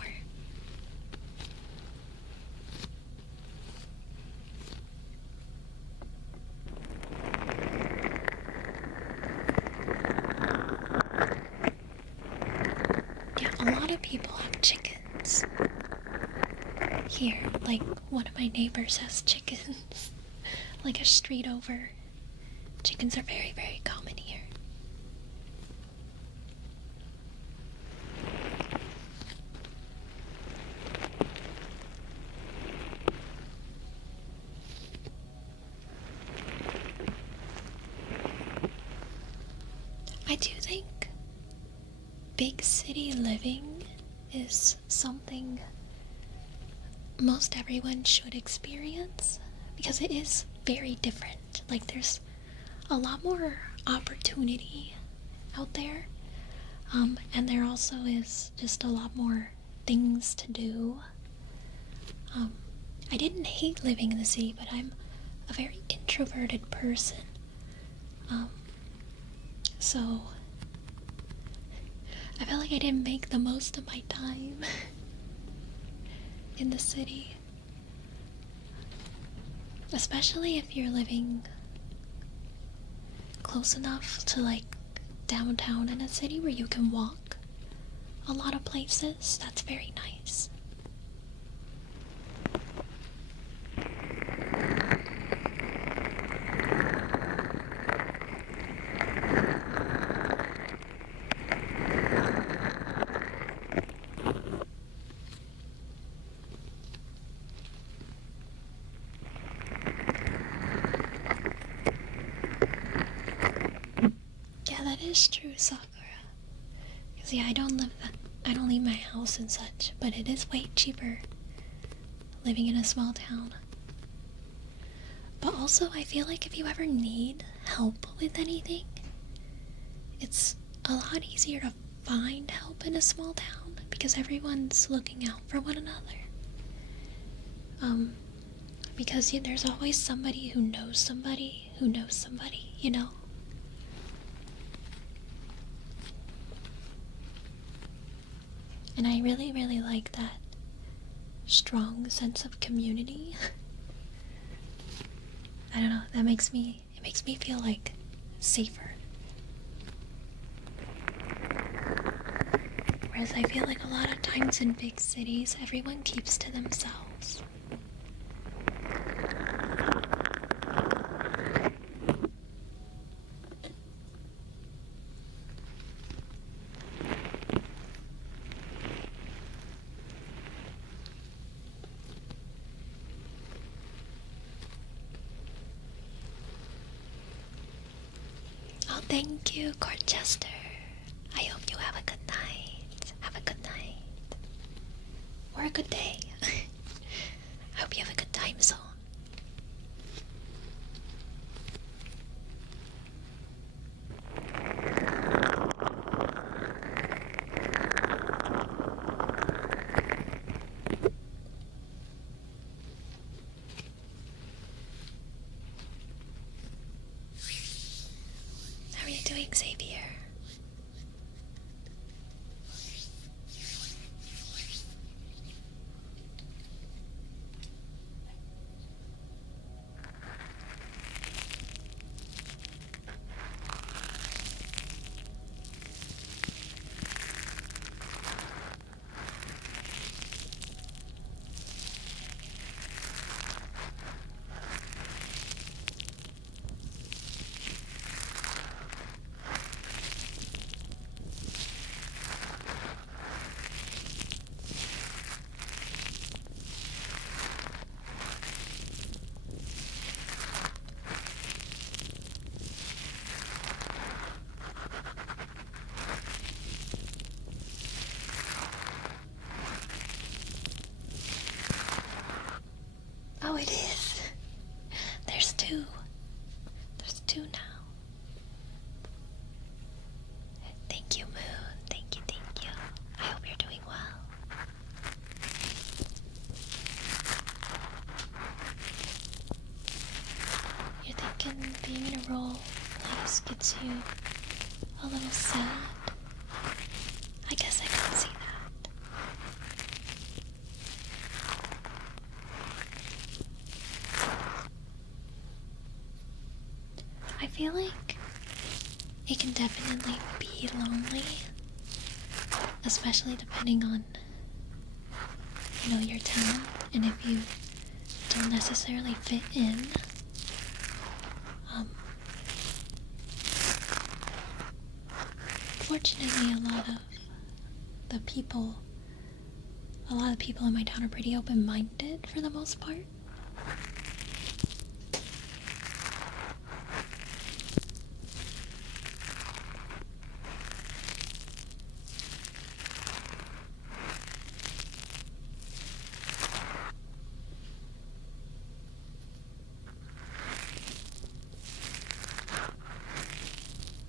Yeah, a lot of people have chickens here. Like one of my neighbors has chickens. Like a street over. Chickens are very, very common here. I do think big city living is something most everyone should experience, because it is very different. Like there's a lot more opportunity out there, and there also is just a lot more things to do. I didn't hate living in the city, but I'm a very introverted person, so I felt like I didn't make the most of my time in the city. especially if you're living close enough to like downtown in a city where you can walk a lot of places. That's very nice. Yeah, that is true, Sakura. Cause yeah, I don't leave my house and such, but it is way cheaper living in a small town. But also, I feel like if you ever need help with anything, it's a lot easier to find help in a small town because everyone's looking out for one another. Because there's always somebody who knows somebody who knows somebody, you know? And I really, really like that strong sense of community. I don't know, it makes me feel like safer. Whereas I feel like a lot of times in big cities, everyone keeps to themselves. Oh, thank you, Corchester. I hope you have a good night. Have a good night. Or a good day. I hope you have a good time zone. How are you doing, Xavier? Oh, it is. There's two. There's two now. Thank you, Moon. Thank you, thank you. I hope you're doing well. You're thinking being in a role place gets you a little sad? I guess I can see that. I feel like it can definitely be lonely, especially depending on, your talent, and if you don't necessarily fit in. Fortunately, a lot of the people in my town are pretty open-minded for the most part.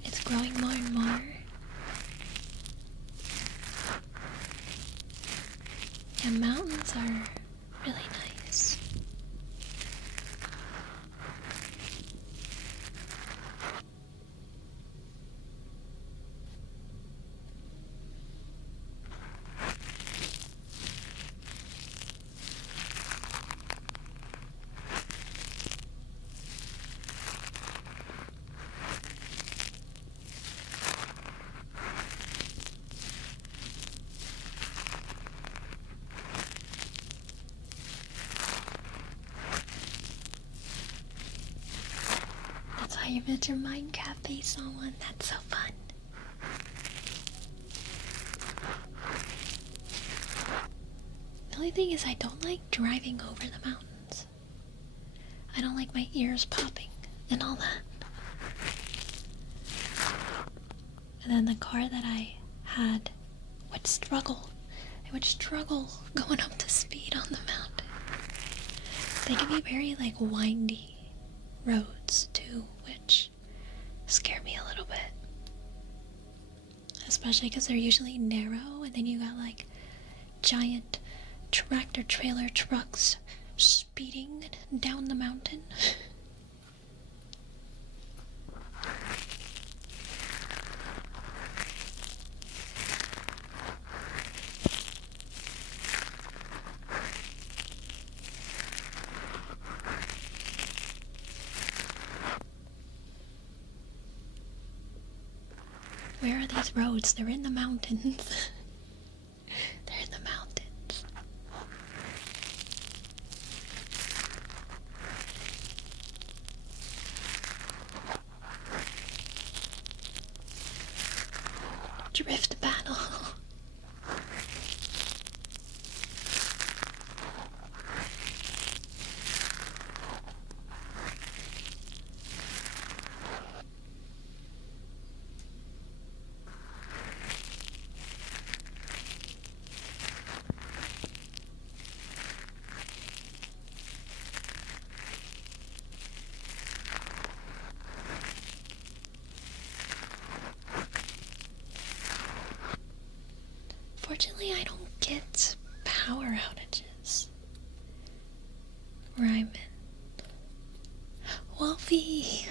It's growing more and more. And mountains are really nice. I bet your Minecraft face on one. That's so fun. The only thing is I don't like driving over the mountains. I don't like my ears popping and all that. And then the car that I had would struggle. It would struggle going up to speed on the mountain. They can be very like windy roads too, which scare me a little bit. Especially because they're usually narrow, and then you got like giant tractor trailer trucks speeding down the mountain. Where are these roads? They're in the mountains. They're in the mountains. Drift battle. Fortunately, I don't get power outages where I'm in. Wolfie!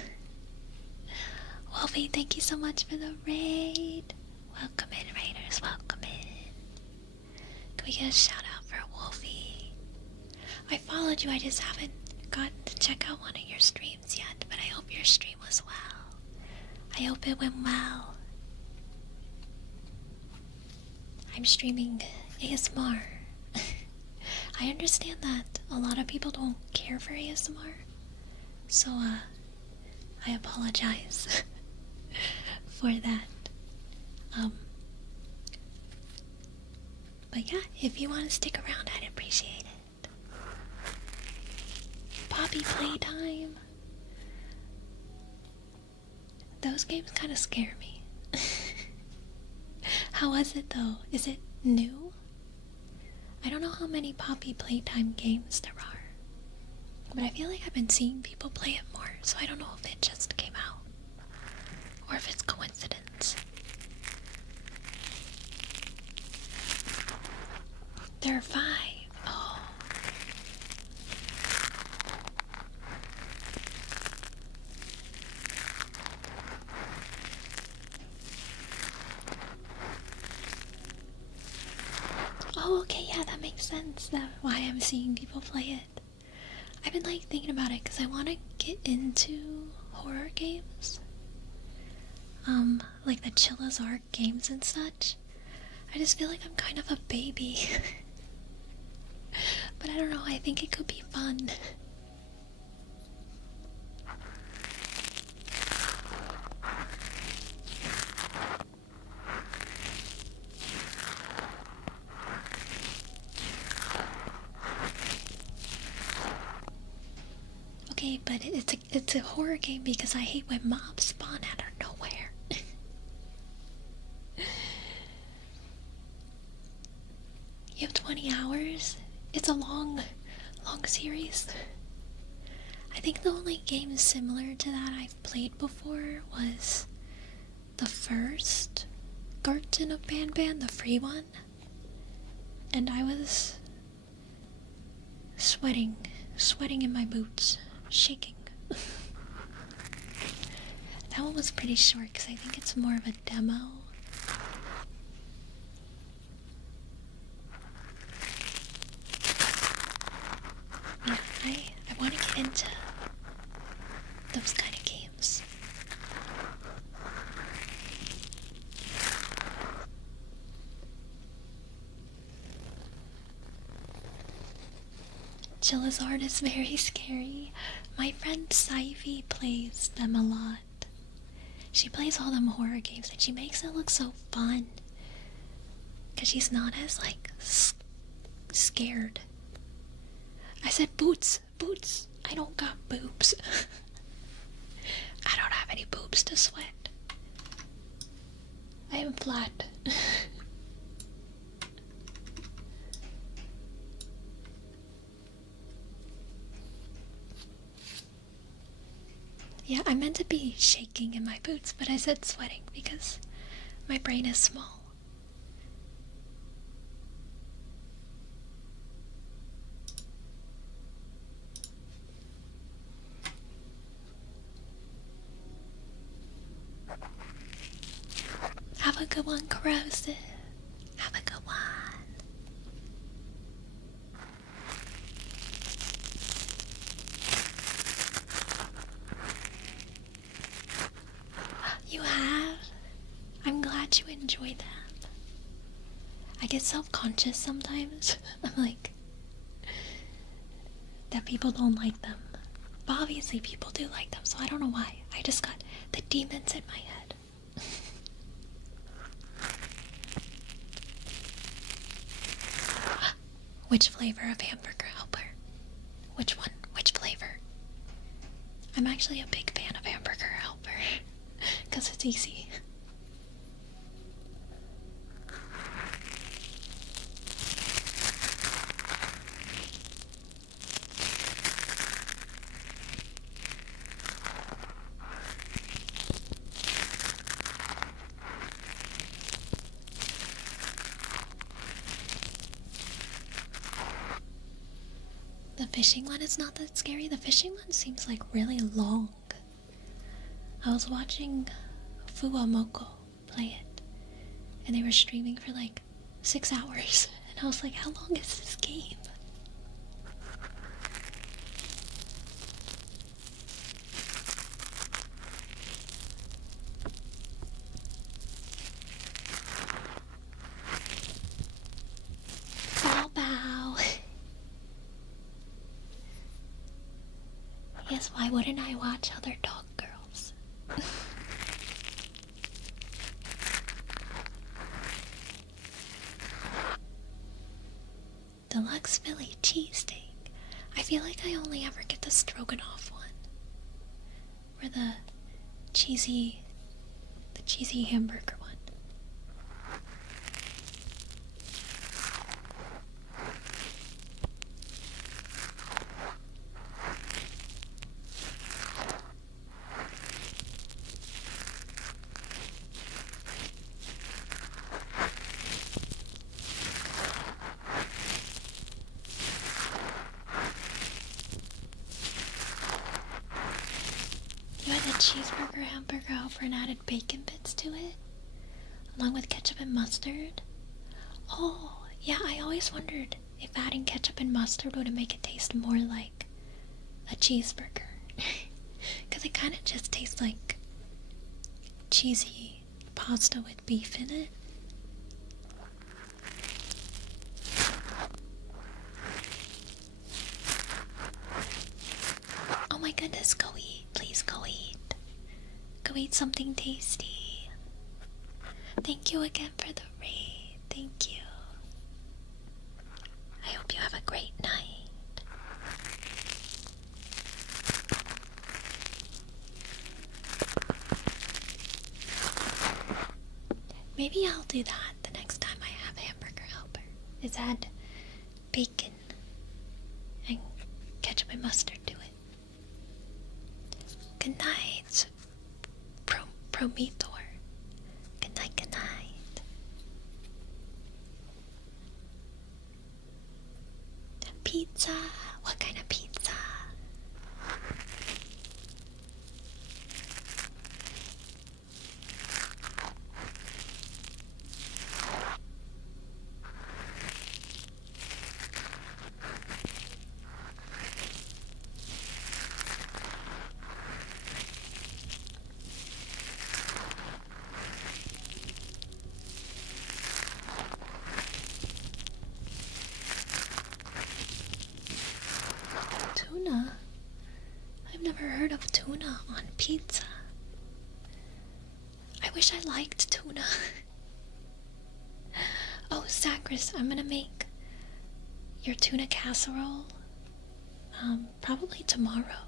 Wolfie, thank you so much for the raid. Welcome in, raiders, welcome in. Can we get a shout out for Wolfie? I followed you, I just haven't gotten to check out one of your streams yet, but I hope your stream was well. I hope it went well. I'm streaming ASMR. I understand that a lot of people don't care for ASMR, so I apologize for that. But yeah, if you want to stick around, I'd appreciate it. Poppy Playtime. Those games kind of scare me. How was it though? Is it new? I don't know how many Poppy Playtime games there are, but I feel like I've been seeing people play it more, so I don't know if it just came out or if it's coincidence. There are 5. Oh. Oh, okay, yeah, that makes sense. That's why I'm seeing people play it. I've been like thinking about it because I want to get into horror games. Like the Chilla's Ark games and such. I just feel like I'm kind of a baby. But I don't know, I think it could be fun. Okay, but it's a horror game because I hate when mobs spawn out of nowhere. You have 20 hours? It's a long series. I think the only game similar to that I've played before was the first Garten of Banban, the free one. And I was sweating in my boots, shaking. That one was pretty short because I think it's more of a demo. Yeah, I want to get into those kind of games. Charizard is very scary. My friend Syvie plays them a lot. She plays all them horror games and she makes it look so fun. Because she's not as, like, scared. I said boots. Boots. I don't got boobs. I don't have any boobs to sweat. I am flat. Yeah, I meant to be shaking in my boots, but I said sweating because my brain is small. Have a good one, Corrosive. Have a good one. You have? I'm glad you enjoyed that. I get self-conscious sometimes. I'm like, that people don't like them. But obviously people do like them, so I don't know why. I just got the demons in my head. Which flavor of hamburger helper? Which one? Which flavor? I'm actually a big fan of hamburger helper. Because it's easy. The fishing one is not that scary. The fishing one seems like really long. I was watching Fuwamoko play it, and they were streaming for like 6 hours, and I was like, how long is this game? Bow bow. Yes, why wouldn't I watch other dog girls? Deluxe Philly cheesesteak. I feel like I only ever get the stroganoff one. Or the cheesy hamburger one. You had a cheeseburger hamburger helper and added bacon bits to it? Along with ketchup and mustard? Oh, yeah, I always wondered if adding ketchup and mustard would make it taste more like a cheeseburger. Because it kind of just tastes like cheesy pasta with beef in it. Oh my goodness, go eat. Please go eat. Go eat something tasty. Thank you again for the raid. Thank you. I hope you have a great night. Maybe I'll do that the next time I have hamburger helper. Is add bacon and ketchup and mustard to it. Good night, Prometheor. Good night, good night. Pizza. What kind of pizza? wish I liked tuna. Oh, Sacris, I'm gonna make your tuna casserole. Probably tomorrow.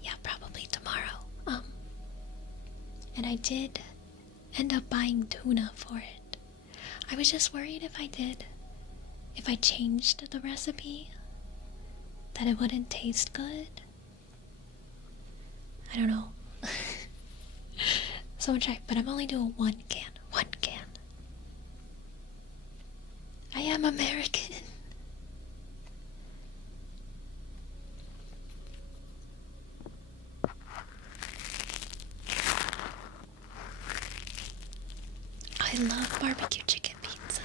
Yeah, probably tomorrow. And I did end up buying tuna for it. I was just worried if I changed the recipe, that it wouldn't taste good. I don't know. So I'm trying, but I'm only doing one can. One can. I am American. I love barbecue chicken pizza.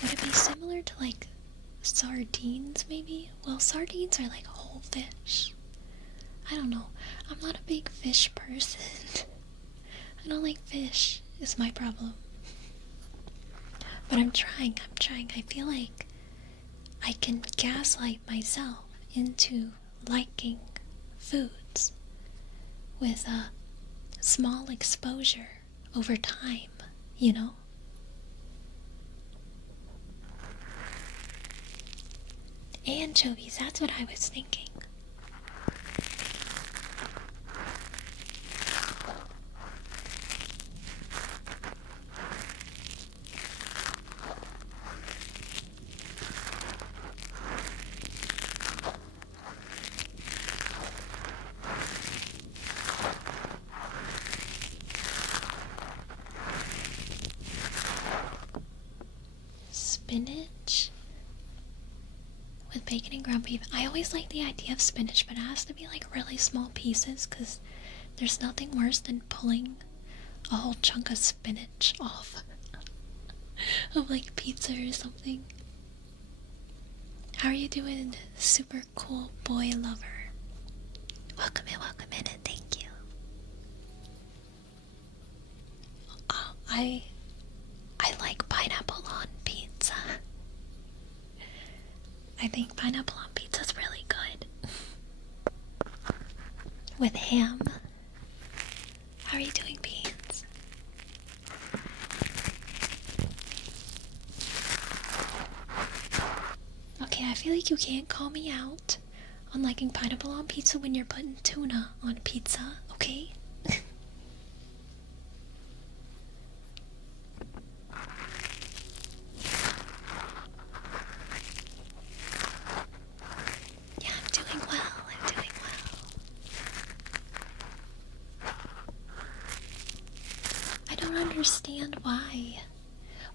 Would it be similar to like sardines maybe? Well, sardines are like whole fish. I don't know. I'm not a big fish person. I don't like fish, is my problem. But I'm trying. I feel like I can gaslight myself into liking foods with a small exposure over time, you know? Anchovies, that's what I was thinking. Spinach with bacon and ground beef. I always like the idea of spinach, but it has to be like really small pieces because there's nothing worse than pulling a whole chunk of spinach off of like pizza or something. How are you doing, super cool boy lover? Welcome in, and thank you. I like pineapple on pizza. I think pineapple on pizza is really good. With ham. How are you doing, Beans? Okay, I feel like you can't call me out on liking pineapple on pizza when you're putting tuna on pizza, okay? Yeah, I'm doing well. I don't understand why.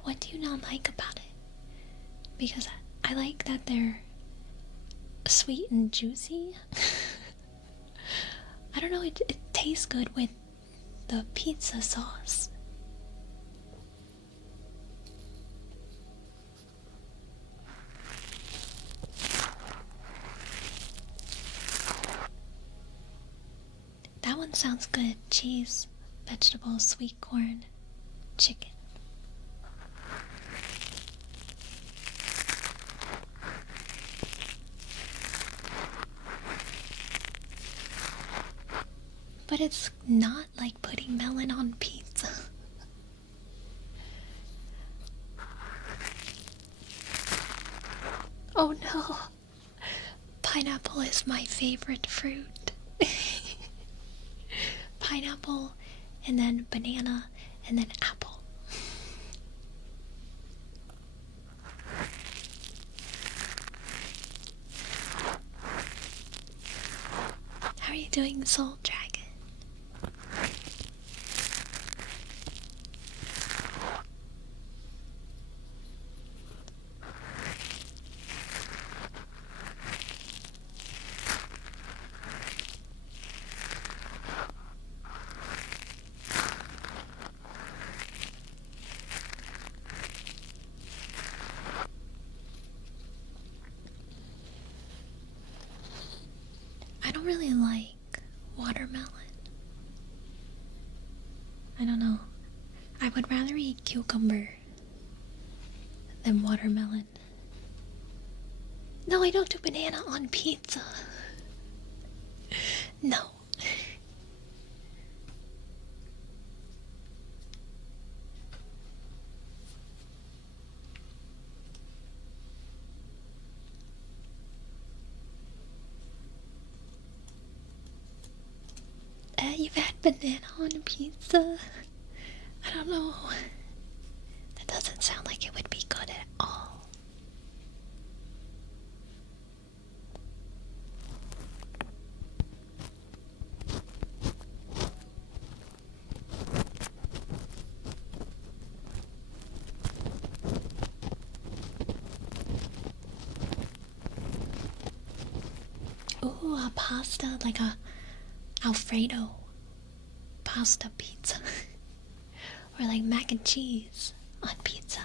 What do you not like about it? Because I like that they're sweet and juicy. I don't know, it tastes good with the pizza sauce. That one sounds good. Cheese, vegetables, sweet corn, chicken. But it's not like putting melon on pizza. Oh no! Pineapple is my favorite fruit. Pineapple, and then banana, and then apple. How are you doing, Soul Dragon? I don't really like watermelon. I don't know. I would rather eat cucumber than watermelon. No, I don't do banana on pizza. No. You've had banana on pizza? I don't know. That doesn't sound like it would be good at all. Ooh, a pasta, like a Alfredo pasta pizza. Or like mac and cheese on pizza.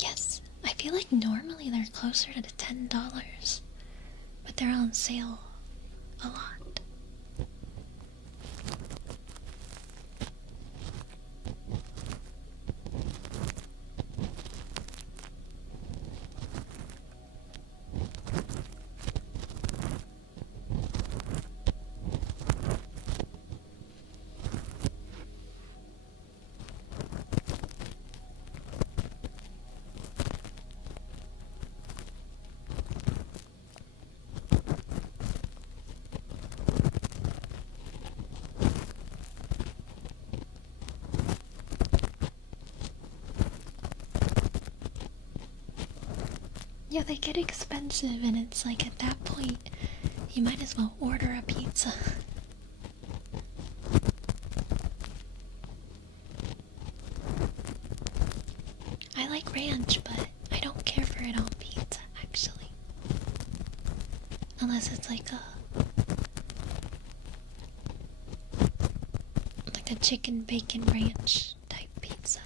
Yes, I feel like normally they're closer to the $10, but they're on sale a lot. Yeah, they get expensive, and it's like at that point, you might as well order a pizza. I like ranch, but I don't care for it on pizza, actually. Unless it's like a chicken bacon ranch type pizza.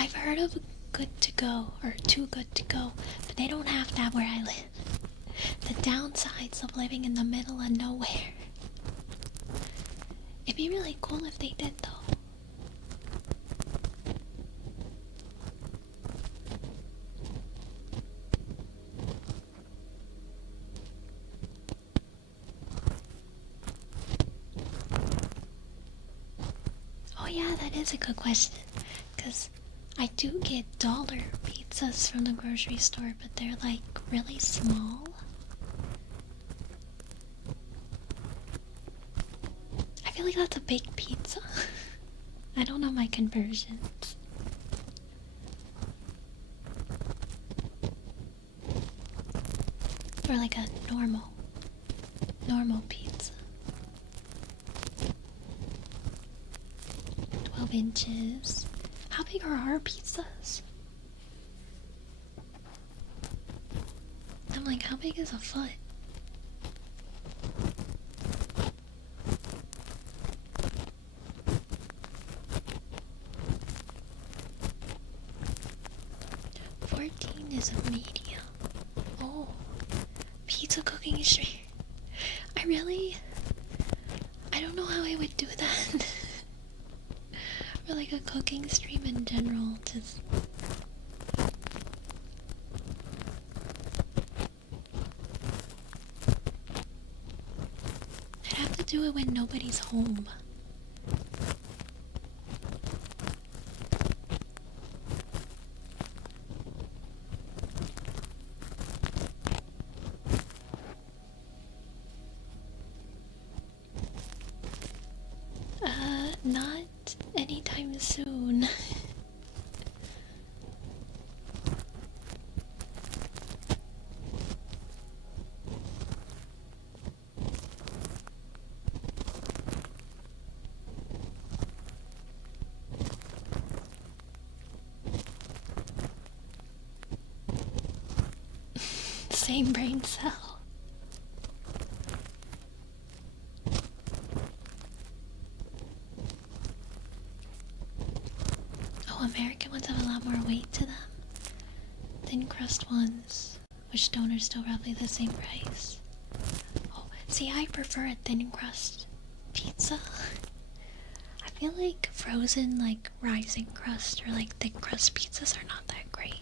I've heard of Good to Go, or Too Good to Go, but they don't have that where I live. The downsides of living in the middle of nowhere. It'd be really cool if they did, though. Oh yeah, that is a good question, because I do get dollar pizzas from the grocery store, but they're like really small. I feel like that's a big pizza. I don't know my conversions. Or like a normal pizza. 12 inches. How big are our pizzas? I'm like, how big is a foot? Is a medium. Oh, pizza cooking stream. I don't know how I would do that. Or like a cooking stream in general, just... I'd have to do it when nobody's home. Not anytime soon. Same brain cell. Oh, American ones have a lot more weight to them. Thin crust ones, which don't, are still roughly the same price. Oh, see, I prefer a thin crust pizza. I feel like frozen, like rising crust or like thick crust pizzas are not that great.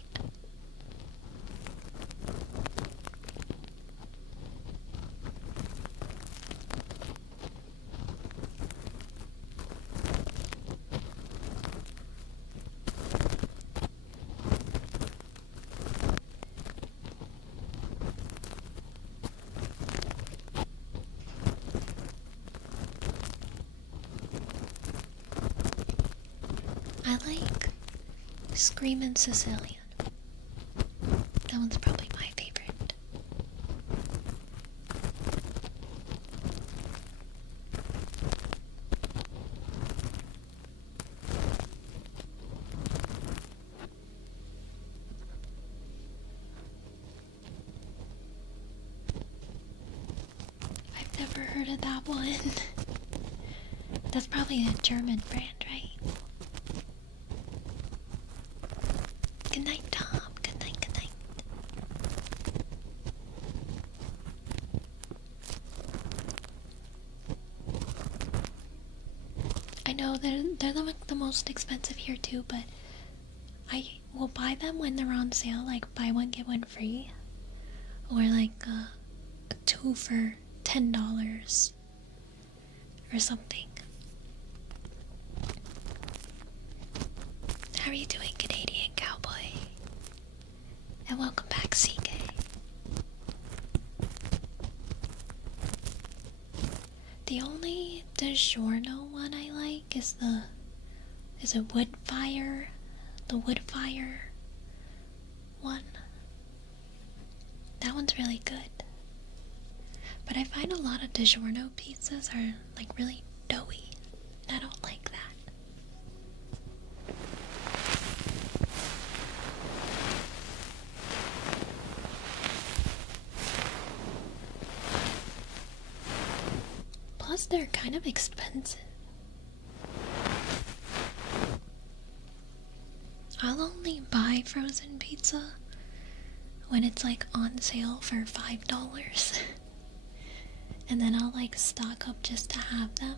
I like Screamin' Sicilian. That one's probably my favorite. I've never heard of that one. That's probably a German brand, right? Good night, Tom. Good night, good night. I know they're the most expensive here too, but I will buy them when they're on sale, like buy one get one free, or like a two for $10 or something. How are you doing, Canadian cowboy? And welcome back, CK. The only DiGiorno one I like is a wood fire, the wood fire one. That one's really good. But I find a lot of DiGiorno pizzas are like really doughy, and I don't like that. Plus, they're kind of expensive. I'll only buy frozen pizza when it's like on sale for $5. And then I'll like stock up just to have them.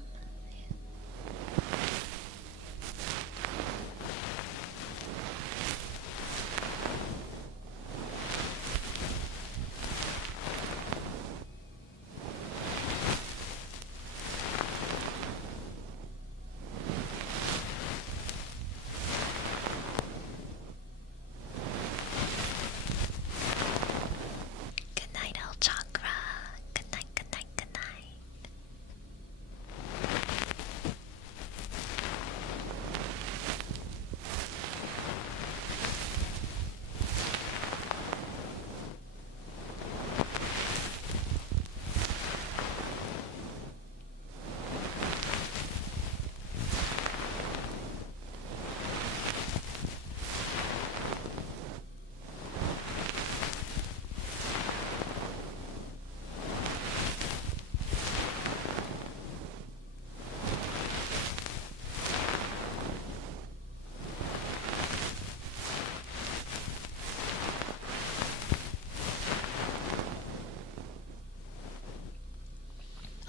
Good night, El Chakra. Good night, good night, good night.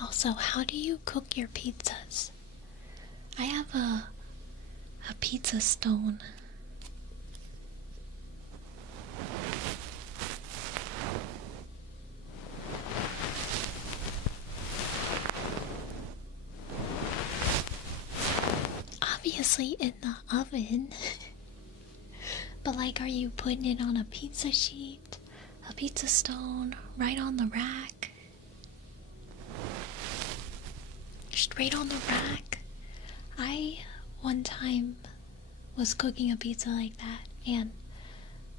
Also, how do you cook your pizzas? I have a pizza stone. Obviously in the oven. But like, are you putting it on a pizza sheet, a pizza stone, right on the rack? Straight on the rack? I one time was cooking a pizza like that, and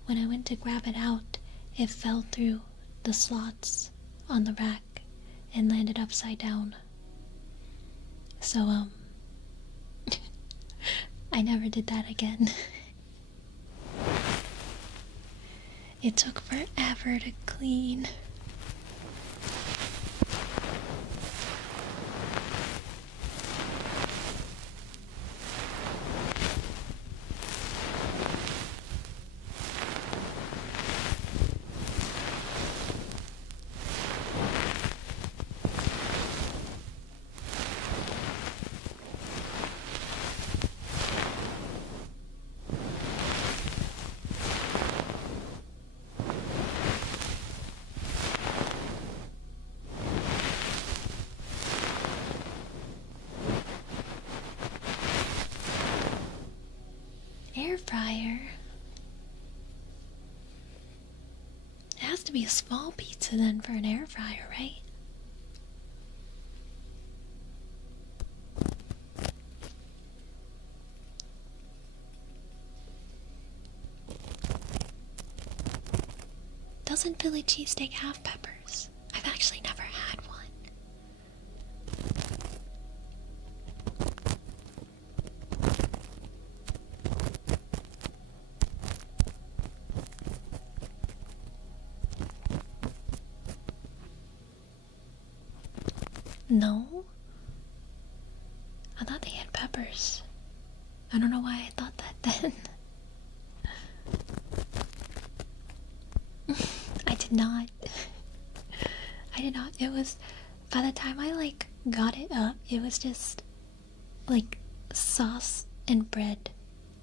when I went to grab it out, it fell through the slots on the rack and landed upside down. So, I never did that again. It took forever to clean. Air fryer. It has to be a small pizza then for an air fryer, right? Doesn't Philly cheesesteak have peppers? I've actually never had one. No? I thought they had peppers. I don't know why I thought that then. I did not. I did not. It was, by the time I got it up, it was just like sauce and bread.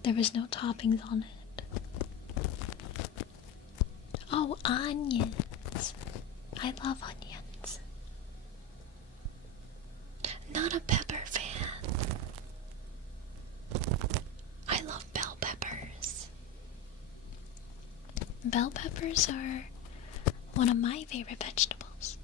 There was no toppings on it. Oh, onions. I love onions. Not a pepper fan. I love bell peppers. Bell peppers are one of my favorite vegetables.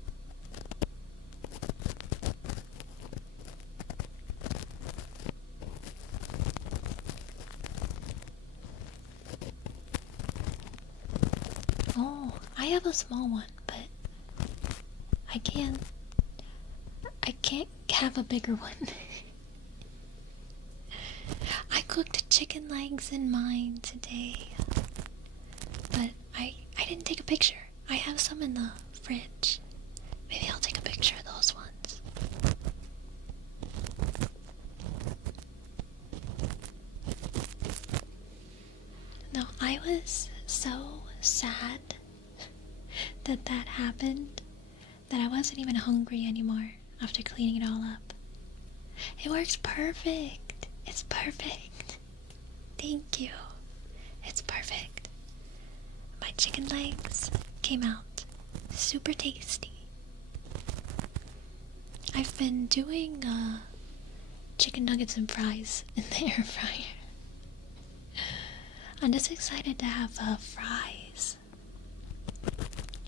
Oh, I have a small one, but I can't have a bigger one. I cooked chicken legs in mine today, but I didn't take a picture. I have some in the fridge. Maybe I'll take a picture of those ones. No, I was so sad that happened that I wasn't even hungry anymore after cleaning it all up. It works perfect. It's perfect. Thank you. It's perfect. My chicken legs came out super tasty. I've been doing chicken nuggets and fries in the air fryer. I'm just excited to have fries,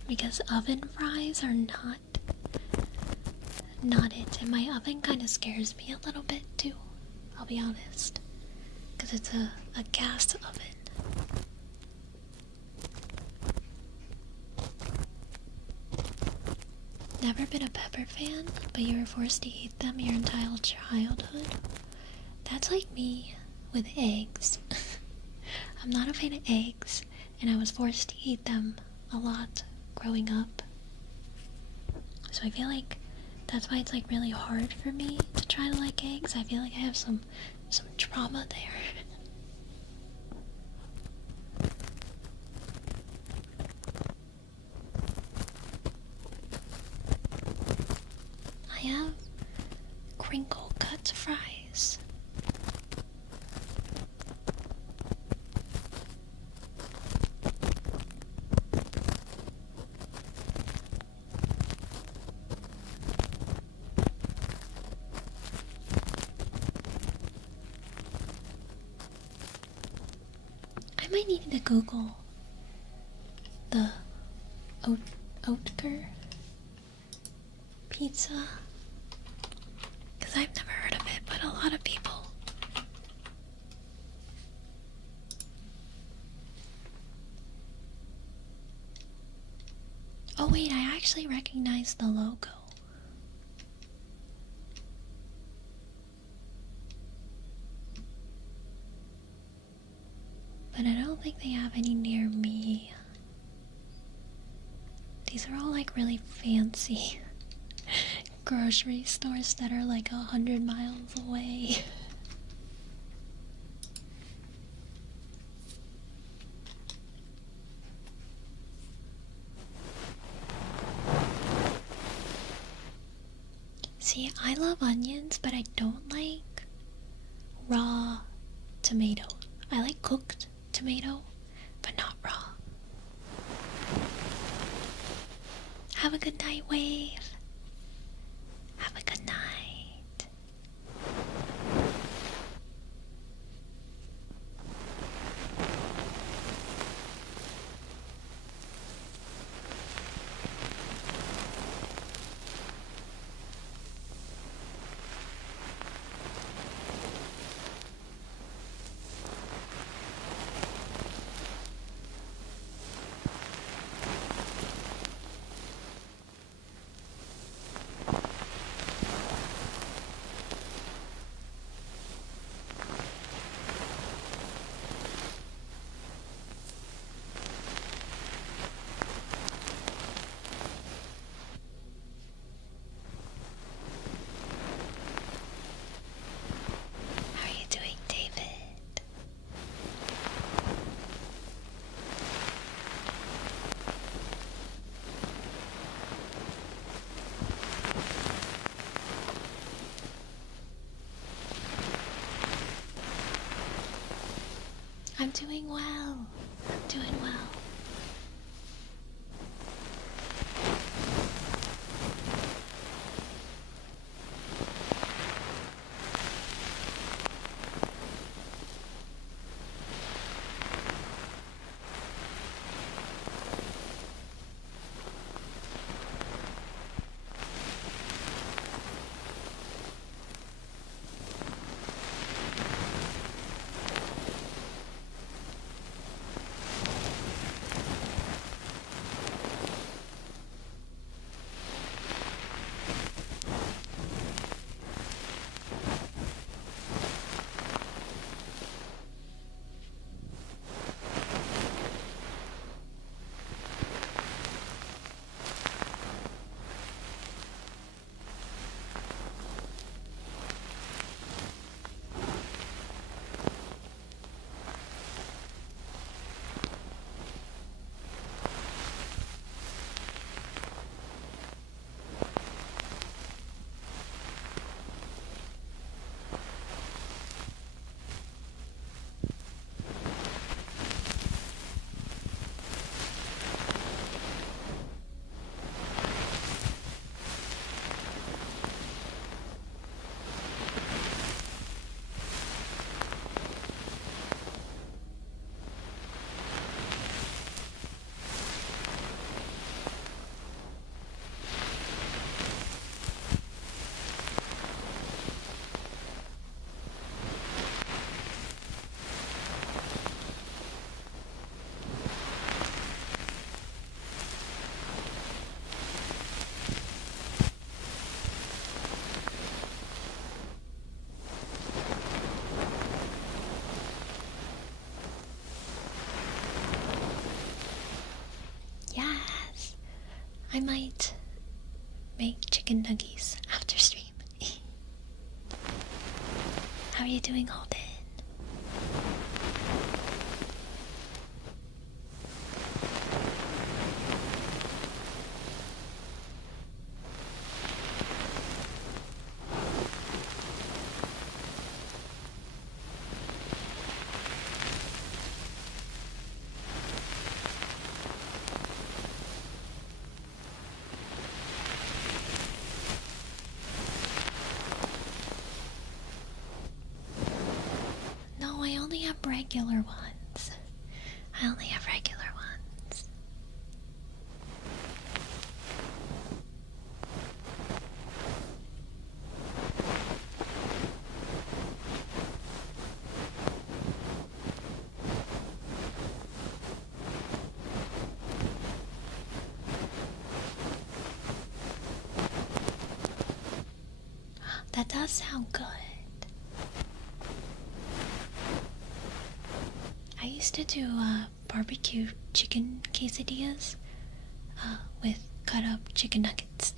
because oven fries are not it, and my oven kind of scares me a little bit too, I'll be honest, because it's a gas oven. Never been a pepper fan, but you were forced to eat them your entire childhood? That's like me with eggs. I'm not a fan of eggs, and I was forced to eat them a lot growing up. So I feel like that's why it's really hard for me to try to like eggs. I feel like I have some trauma there. I have crinkle cut fries. I might need to Google the Oetker pizza, because I've never heard of it, but a lot of people wait, I actually recognize the logo. But I don't think they have any near me. These are all like really fancy grocery stores that are like 100 miles away. See, I love onions, but I don't like raw tomato. I like cooked tomato, but not raw. Have a good night, Wave. Have a good night. How are you doing, David? I'm doing well. I'm doing well. Yes. I might make chicken nuggies after stream. How are you doing, Holden? No, I only have regular ones. I only have regular ones. does sound good. I used to do barbecue chicken quesadillas with cut up chicken nuggets.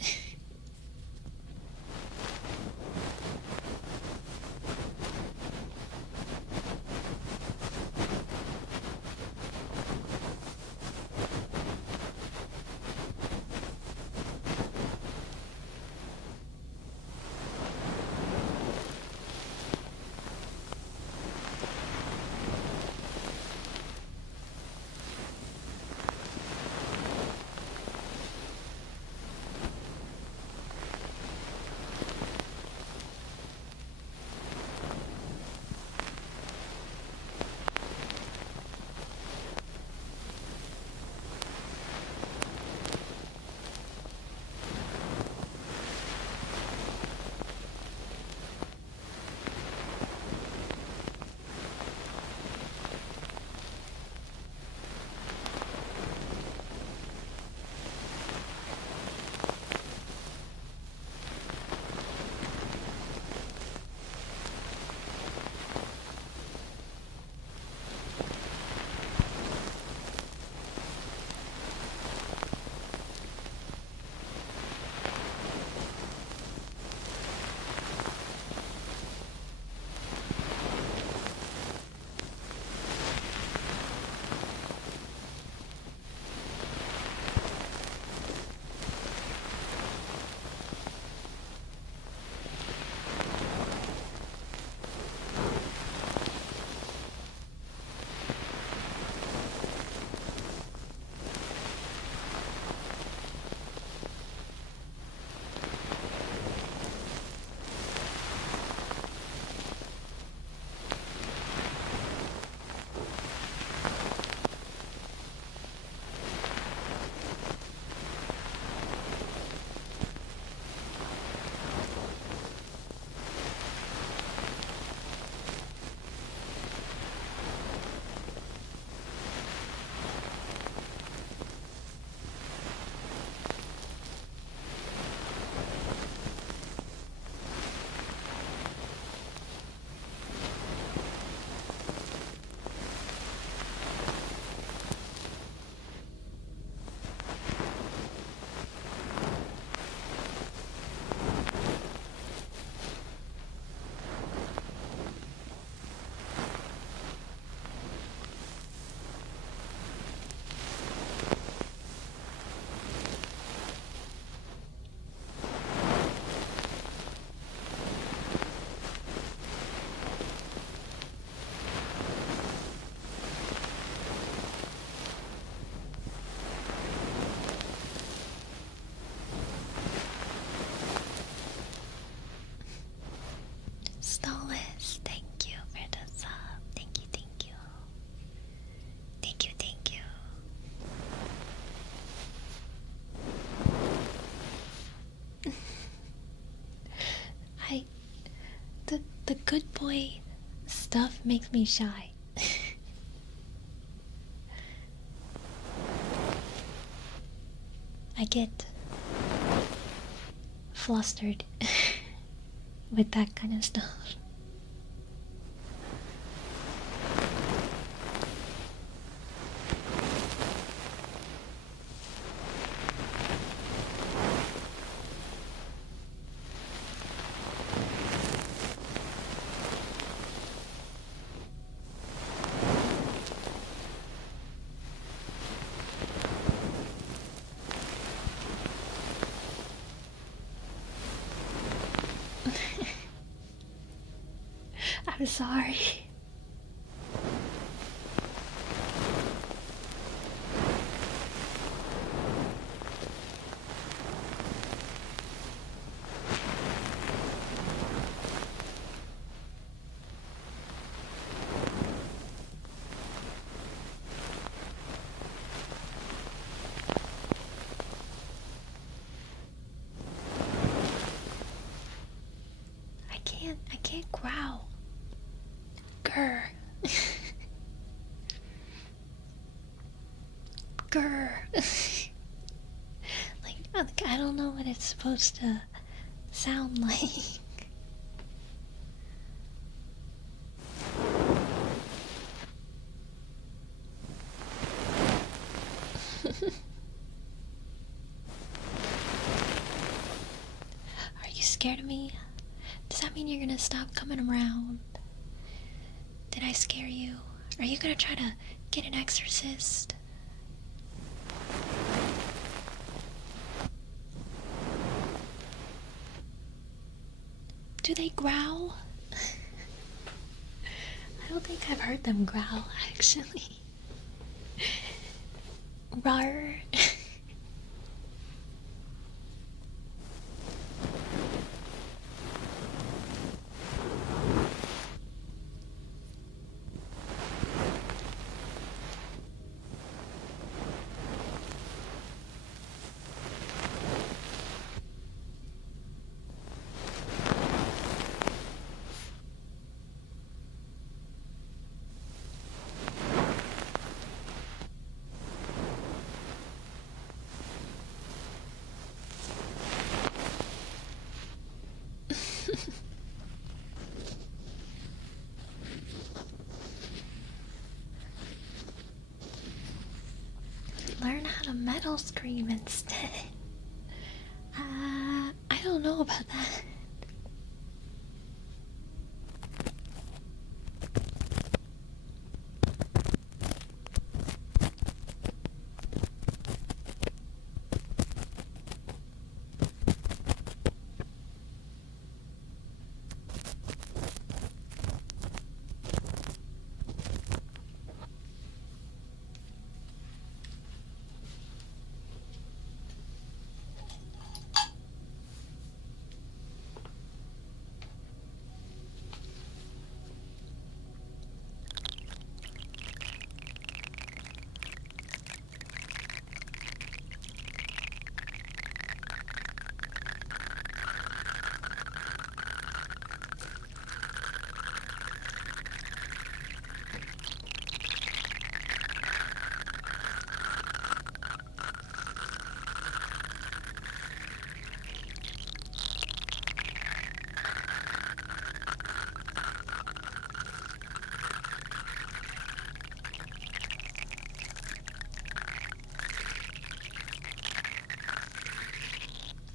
Stollis, thank you for the sub. Thank you, thank you. Thank you, thank you. The good boy stuff makes me shy. I get flustered with that kind of stuff. I'm sorry. I can't growl. Grr. Grr. like, I don't know what it's supposed to sound like. scared of me? Does that mean you're gonna stop coming around? Did I scare you? Are you gonna try to get an exorcist? Do they growl? I don't think I've heard them growl, actually. Rawr. Learn how to metal scream instead. I don't know about that.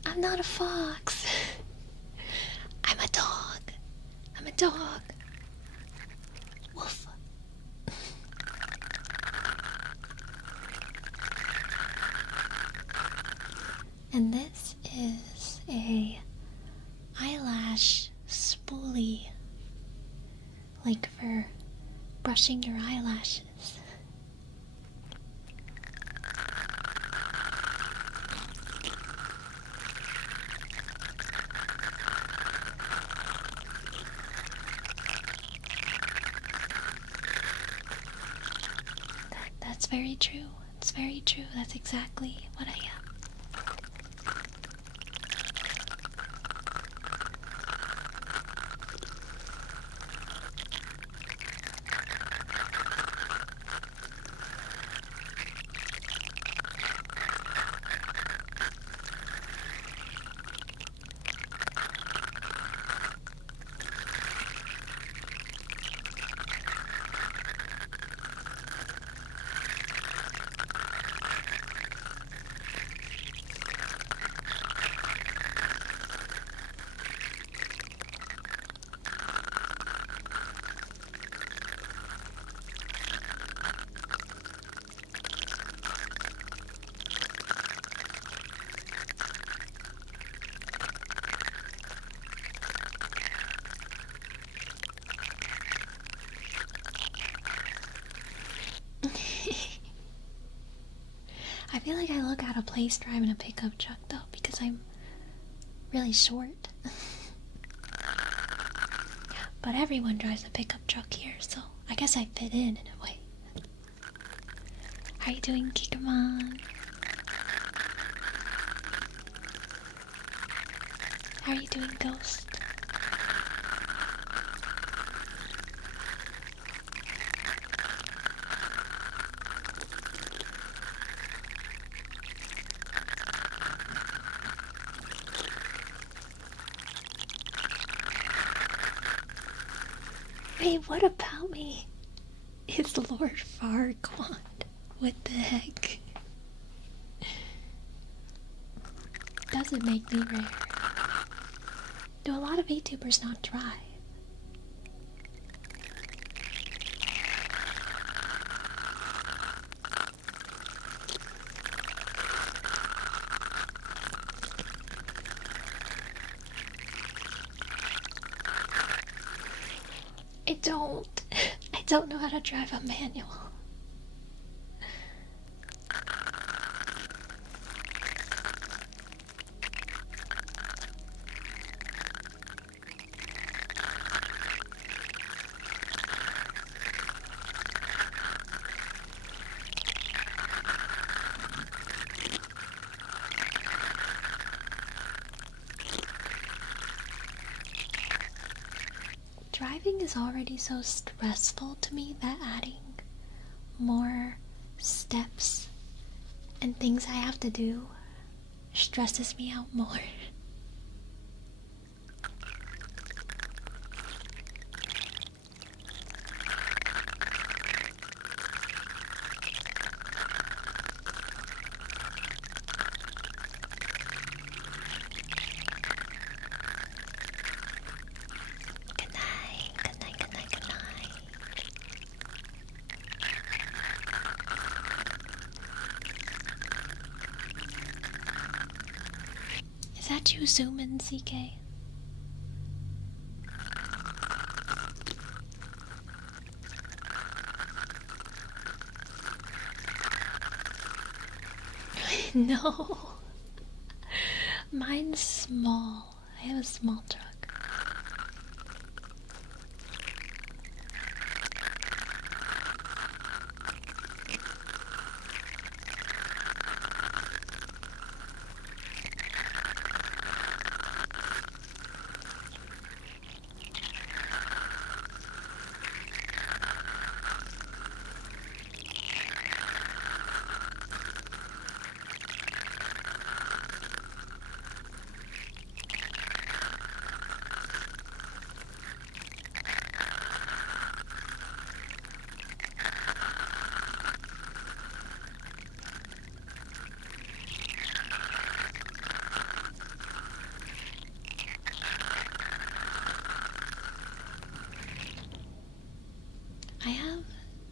I'm not a fox. I'm a dog. I'm a dog. Woof. And this is a eyelash spoolie, like for brushing your eyelashes. That's very true. It's very true. That's exactly what I am. I feel like I look out of place driving a pickup truck though, because I'm really short. But everyone drives a pickup truck here, so I guess I fit in a way. How you doing, Kikamon? How are you doing, Ghost? Wait, what about me? It's Lord Farquaad. What the heck? Doesn't make me rare. Do a lot of VTubers not drive? I don't. I don't know how to drive a manual. Driving is already so stressful to me that adding more steps and things I have to do stresses me out more. Good night, good night, good night, good night. Is that you zooming, CK? No. Mine's small. I have a small truck. I have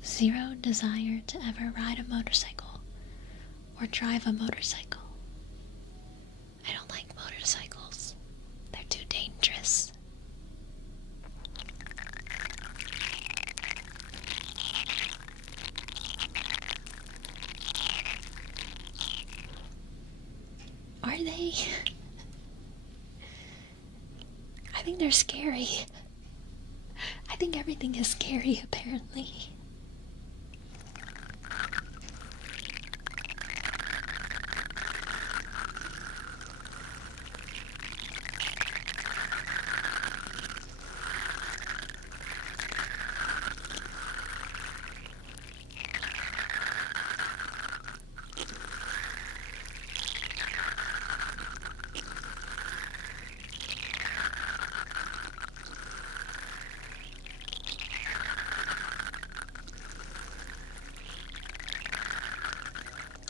zero desire to ever ride a motorcycle or drive a motorcycle. I don't like motorcycles. They're too dangerous. Are they? I think they're scary. I think everything is scary, apparently.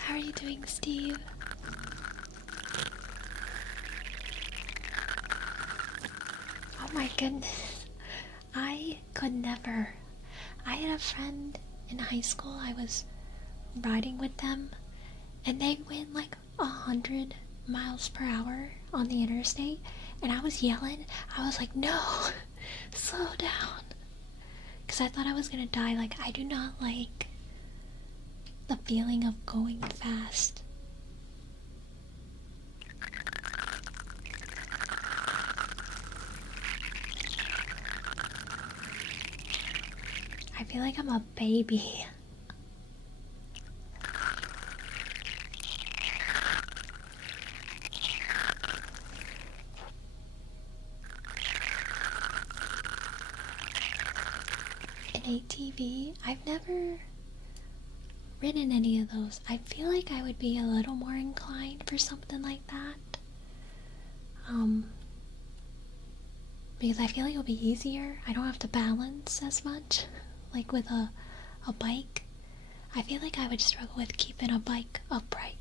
How are you doing, Steve? Oh my goodness. I could never. I had a friend in high school. I was riding with them, and they went like 100 miles per hour on the interstate, and I was yelling. I was like, no, slow down. Because I thought I was gonna die. Like, I do not like the feeling of going fast. I feel like I'm a baby. An ATV? I've never ridden any of those. I feel like I would be a little more inclined for something like that. Because I feel like it'll be easier. I don't have to balance as much, like with a bike. I feel like I would struggle with keeping a bike upright.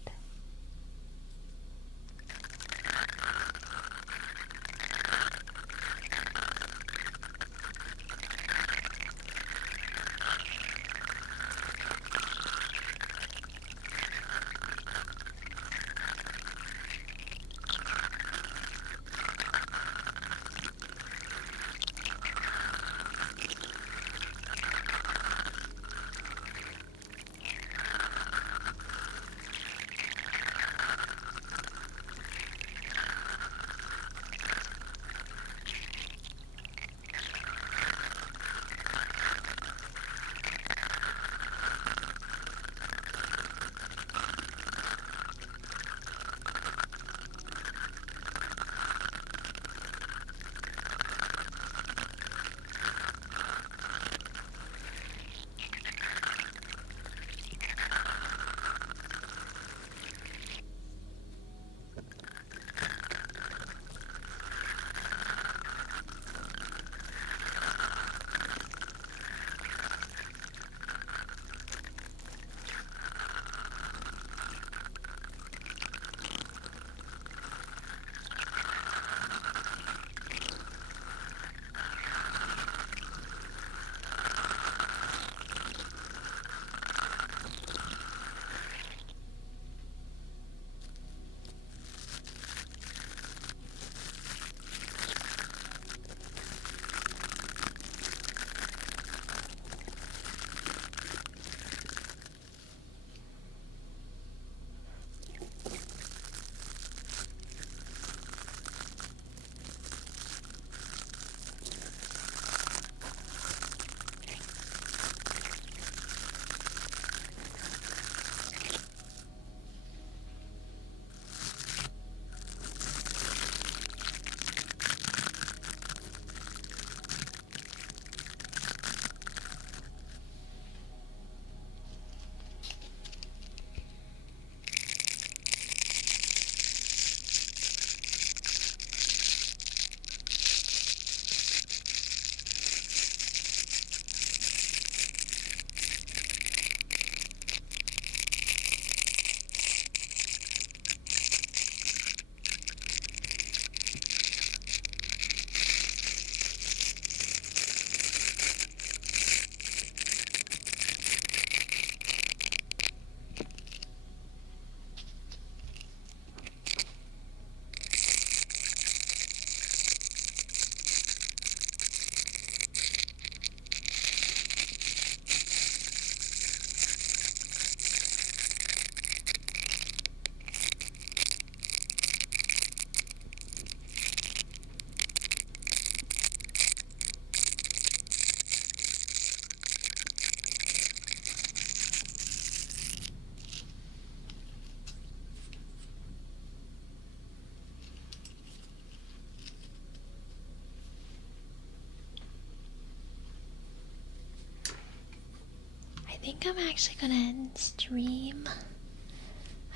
think I'm actually gonna end stream.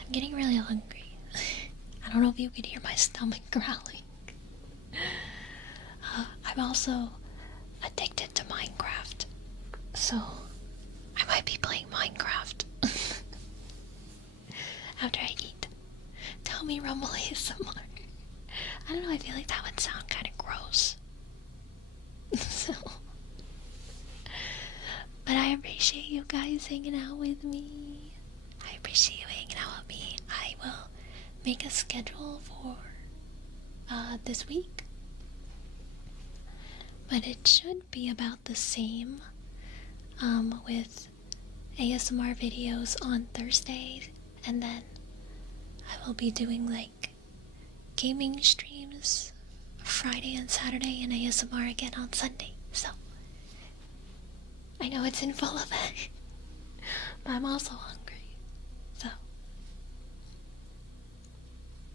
I'm getting really hungry. I don't know if you could hear my stomach growling. I'm also addicted to Minecraft, so I might be playing Minecraft after I eat. Tell me Rumble ASMR. I don't know, I feel like that would sound kind of gross. So, but I appreciate you guys hanging out with me. I appreciate you hanging out with me. I will make a schedule for this week, but it should be about the same with ASMR videos on Thursday, and then I will be doing like gaming streams Friday and Saturday and ASMR again on Sunday. So I know it's in full effect, but I'm also hungry. So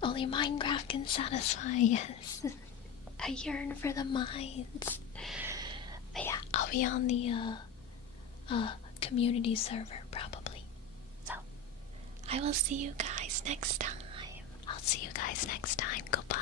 only Minecraft can satisfy, yes. I yearn for the mines. But yeah, I'll be on the community server probably. So I will see you guys next time. I'll see you guys next time. Goodbye.